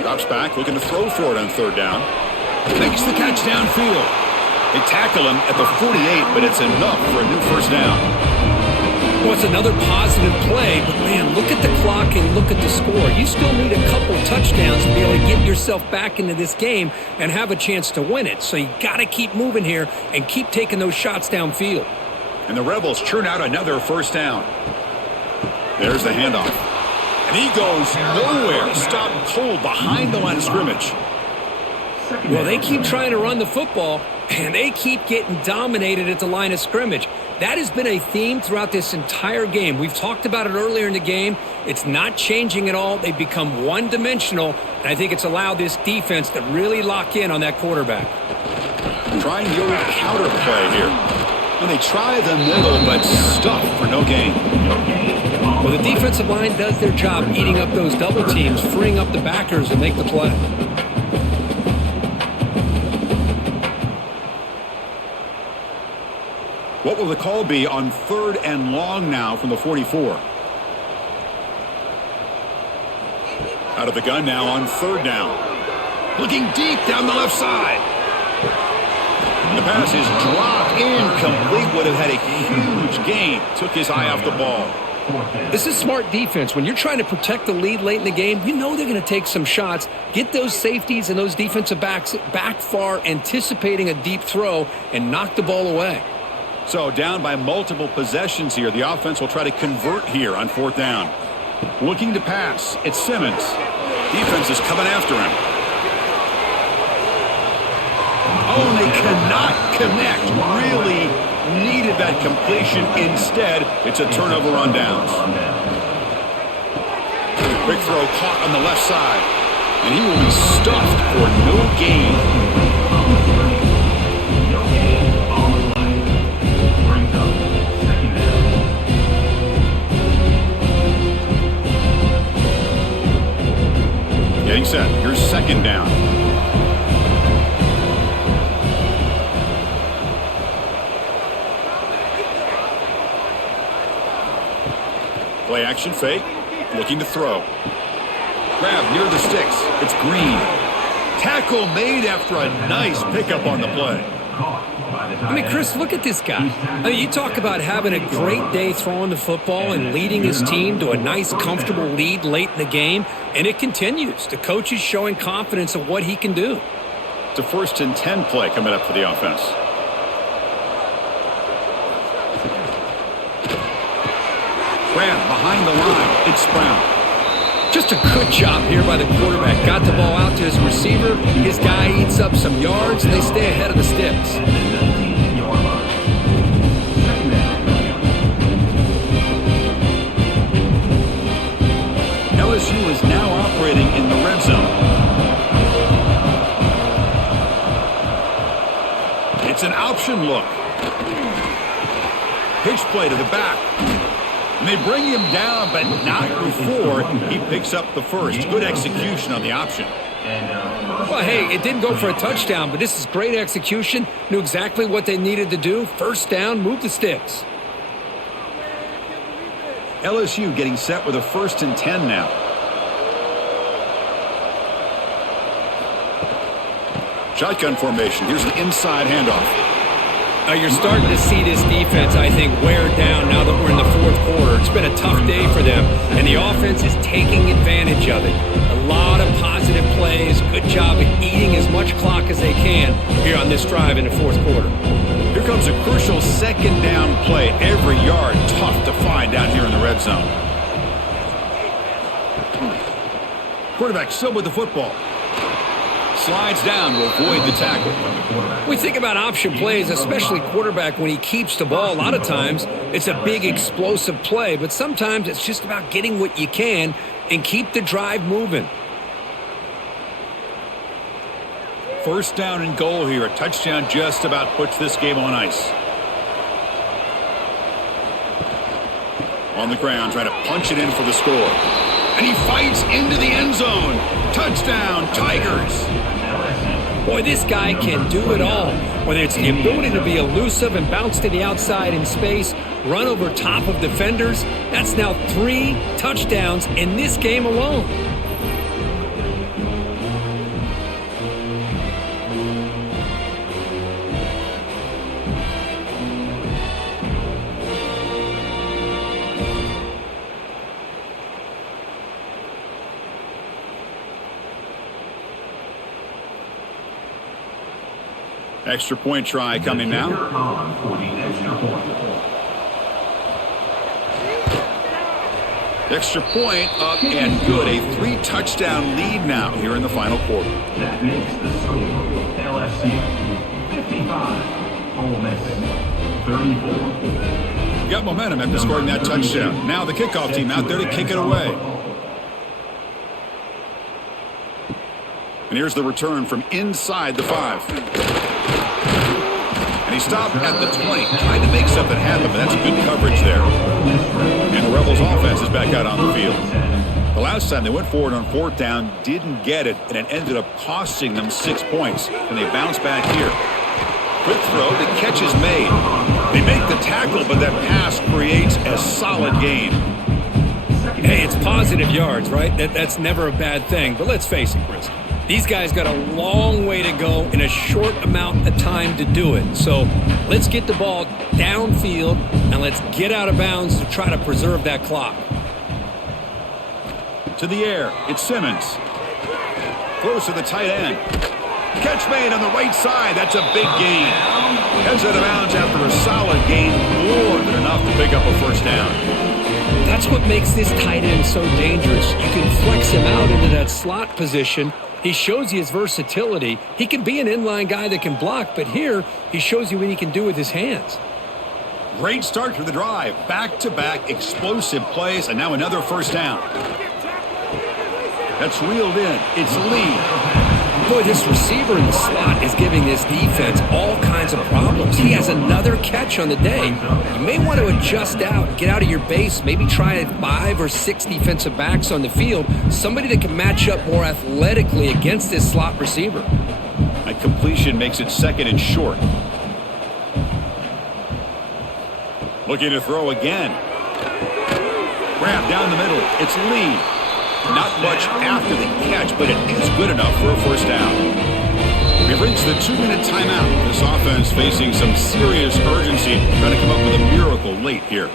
Drops back, looking to throw for it on third down. Makes the catch downfield. They tackle him at the 48, but it's enough for a new first down. Well, it's another positive play, but man, look at the clock and look at the score. You still need a couple touchdowns to be able to get yourself back into this game and have a chance to win it. So you got to keep moving here and keep taking those shots downfield. And the Rebels churn out another first down. There's the handoff. And he goes nowhere. Stopped cold behind the line of scrimmage. Well, they keep trying to run the football, and they keep getting dominated at the line of scrimmage. That has been a theme throughout this entire game. We've talked about it earlier in the game. It's not changing at all. They've become one-dimensional, and I think it's allowed this defense to really lock in on that quarterback. Trying the old counter play here. And they try the middle, but stuff for no gain. Well, the defensive line does their job eating up those double teams, freeing up the backers to make the play. What will the call be on 3rd and long now from the 44? Out of the gun now on 3rd down. Looking deep down the left side. The pass is dropped incomplete. Would have had a huge gain. Took his eye off the ball. This is smart defense. When you're trying to protect the lead late in the game, you know they're going to take some shots, get those safeties and those defensive backs back far, anticipating a deep throw, and knock the ball away. So down by multiple possessions here. The offense will try to convert here on 4th down. Looking to pass. It's Simmons. Defense is coming after him. Oh, and they cannot connect. Really needed that completion. Instead, it's a turnover on downs. Quick throw caught on the left side. And he will be stuffed for no gain. Getting set. Here's 2nd down. Play action fake. Looking to throw. Grab near the sticks. It's Green. Tackle made after a nice pickup on the play. I mean, Chris, look at this guy. I mean, you talk about having a great day throwing the football and leading his team to a nice, comfortable lead late in the game, and it continues. The coach is showing confidence of what he can do. It's a 1st and 10 play coming up for the offense. Graham behind the line. It's Brown. Just a good job here by the quarterback. Got the ball out to his receiver. His guy eats up some yards, and they stay ahead of the sticks. LSU is now operating in the red zone. It's an option look. Pitch play to the back. And they bring him down, but not before he picks up the first. Good execution on the option. Well, hey, it didn't go for a touchdown, but this is great execution. Knew exactly what they needed to do. First down, move the sticks. LSU getting set with a 1st and 10 now. Shotgun formation. Here's an inside handoff. You're starting to see this defense, I think, wear down now that we're in the 4th quarter. It's been a tough day for them, and the offense is taking advantage of it. A lot of positive plays. Good job of eating as much clock as they can here on this drive in the 4th quarter. Here comes a crucial 2nd down play. Every yard tough to find down here in the red zone. Quarterback still with the football. Slides down to avoid the tackle. We think about option plays, especially quarterback, when he keeps the ball. A lot of times it's a big explosive play, but sometimes it's just about getting what you can and keep the drive moving. 1st down and goal here. A touchdown just about puts this game on ice. On the ground, trying to punch it in for the score. And he fights into the end zone. Touchdown, Tigers. Boy, this guy can do it all. Whether it's the ability to be elusive and bounce to the outside in space, run over top of defenders, that's now 3 touchdowns in this game alone. Extra point try coming now. Extra point up and good. A 3-touchdown lead now here in the final quarter. That makes the score LSU 55, Ole Miss 34. Got momentum after scoring that touchdown. Now the kickoff team out there to kick it away. And here's the return from inside the 5. And he stopped at the 20, trying to make something happen, but that's good coverage there. And the Rebels offense is back out on the field. The last time they went forward on 4th down, didn't get it, and it ended up costing them 6 points. And they bounce back here. Quick throw, the catch is made. They make the tackle, but that pass creates a solid gain. Hey, it's positive yards, right? That's never a bad thing. But let's face it, Chris. These guys got a long way to go in a short amount of time to do it. So let's get the ball downfield and let's get out of bounds to try to preserve that clock. To the air, it's Simmons. Close to the tight end. Catch made on the right side. That's a big gain. Heads out of bounds after a solid gain, more than enough to pick up a 1st down. That's what makes this tight end so dangerous. You can flex him out into that slot position. He shows you his versatility. He can be an inline guy that can block, but here he shows you what he can do with his hands. Great start to the drive. Back-to-back explosive plays, and now another 1st down. That's reeled in. It's Lee. Boy, this receiver in the slot is giving this defense all kinds of problems. He has another catch on the day. You may want to adjust out, get out of your base, maybe try 5 or 6 defensive backs on the field, somebody that can match up more athletically against this slot receiver. A completion makes it 2nd and short. Looking to throw again. Grab down the middle. It's Lee. Not much after the catch, but it is good enough for a first down. We've reached the 2-minute timeout. This offense facing some serious urgency, trying to come up with a miracle late here.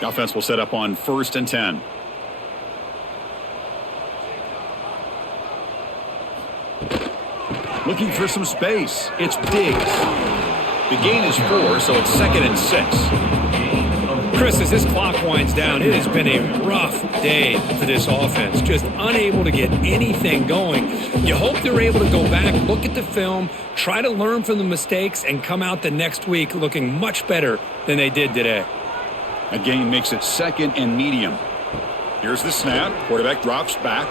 The offense will set up on 1st and 10. Looking for some space. It's Diggs. The gain is 4, so it's 2nd and 6. Chris, as this clock winds down, it has been a rough day for this offense. Just unable to get anything going. You hope they're able to go back, look at the film, try to learn from the mistakes, and come out the next week looking much better than they did today. A gain makes it 2nd and medium. Here's the snap. Quarterback drops back.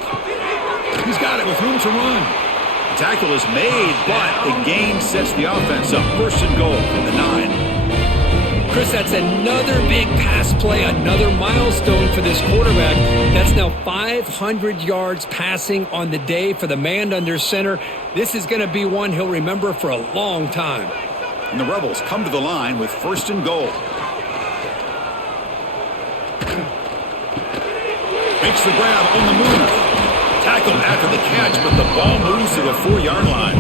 He's got it with room to run. The tackle is made, but the gain sets the offense up. 1st and goal from the 9. Chris, that's another big pass play, another milestone for this quarterback. That's now 500 yards passing on the day for the man under center. This is going to be one he'll remember for a long time. And the Rebels come to the line with 1st and goal. Makes the grab on the move. Tackled after the catch, but the ball moves to the 4-yard line.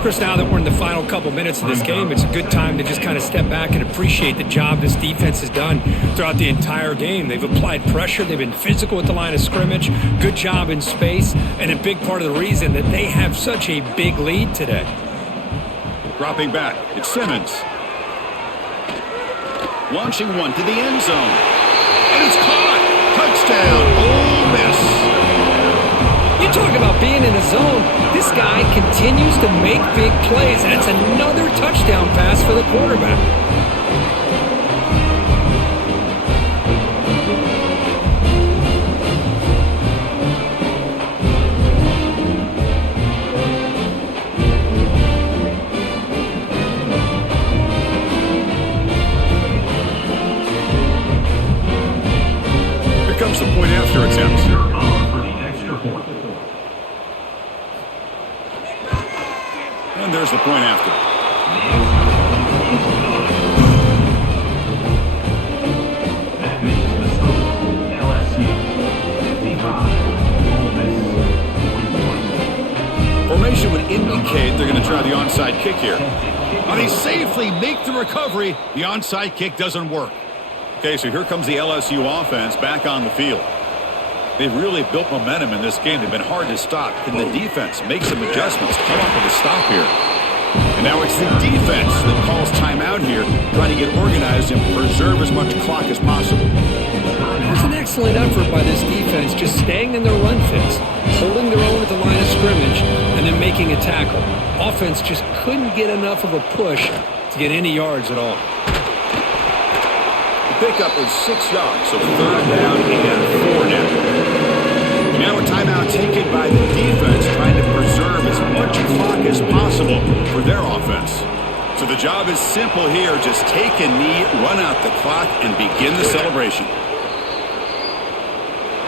Chris, now that we're in the final couple minutes of this game, it's a good time to just kind of step back and appreciate the job this defense has done throughout the entire game. They've applied pressure. They've been physical at the line of scrimmage. Good job in space, and a big part of the reason that they have such a big lead today. Dropping back, it's Simmons. Launching one to the end zone. And it's caught. Touchdown, Ole Miss. You talk about being in a zone. This guy continues to make big plays. That's another touchdown pass for the quarterback. Here comes the point after attempt. And there's the point after. That makes the score LSU 55, Ole Miss 41. Formation would indicate they're going to try the onside kick here. But they safely make the recovery. The onside kick doesn't work. Okay, so here comes the LSU offense back on the field. They've really built momentum in this game. They've been hard to stop. Can the defense make some adjustments, come up with a stop here? And now it's the defense that calls timeout here, trying to get organized and preserve as much clock as possible. It's an excellent effort by this defense, just staying in their run fits, holding their own at the line of scrimmage, and then making a tackle. Offense just couldn't get enough of a push to get any yards at all. The pickup is 6 yards, so 3rd down and 4 now. Now a timeout taken by the defense, trying to preserve as much clock as possible for their offense. So the job is simple here. Just take a knee, run out the clock, and begin the celebration.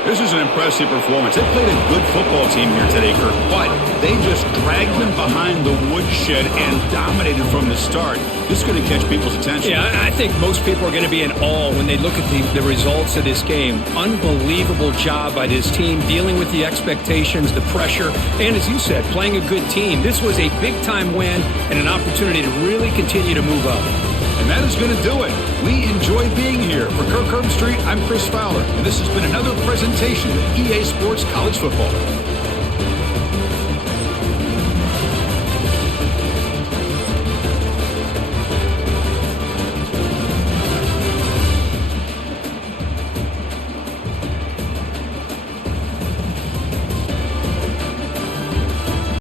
This is an impressive performance. They played a good football team here today, Kirk, but they just dragged them behind the woodshed and dominated from the start. This is going to catch people's attention. Yeah, I think most people are going to be in awe when they look at the results of this game. Unbelievable job by this team, dealing with the expectations, the pressure, and as you said, playing a good team. This was a big-time win and an opportunity to really continue to move up. And that is going to do it. We enjoy being here. For Kirk Herbstreit, I'm Chris Fowler, and this has been another presentation of EA Sports College Football.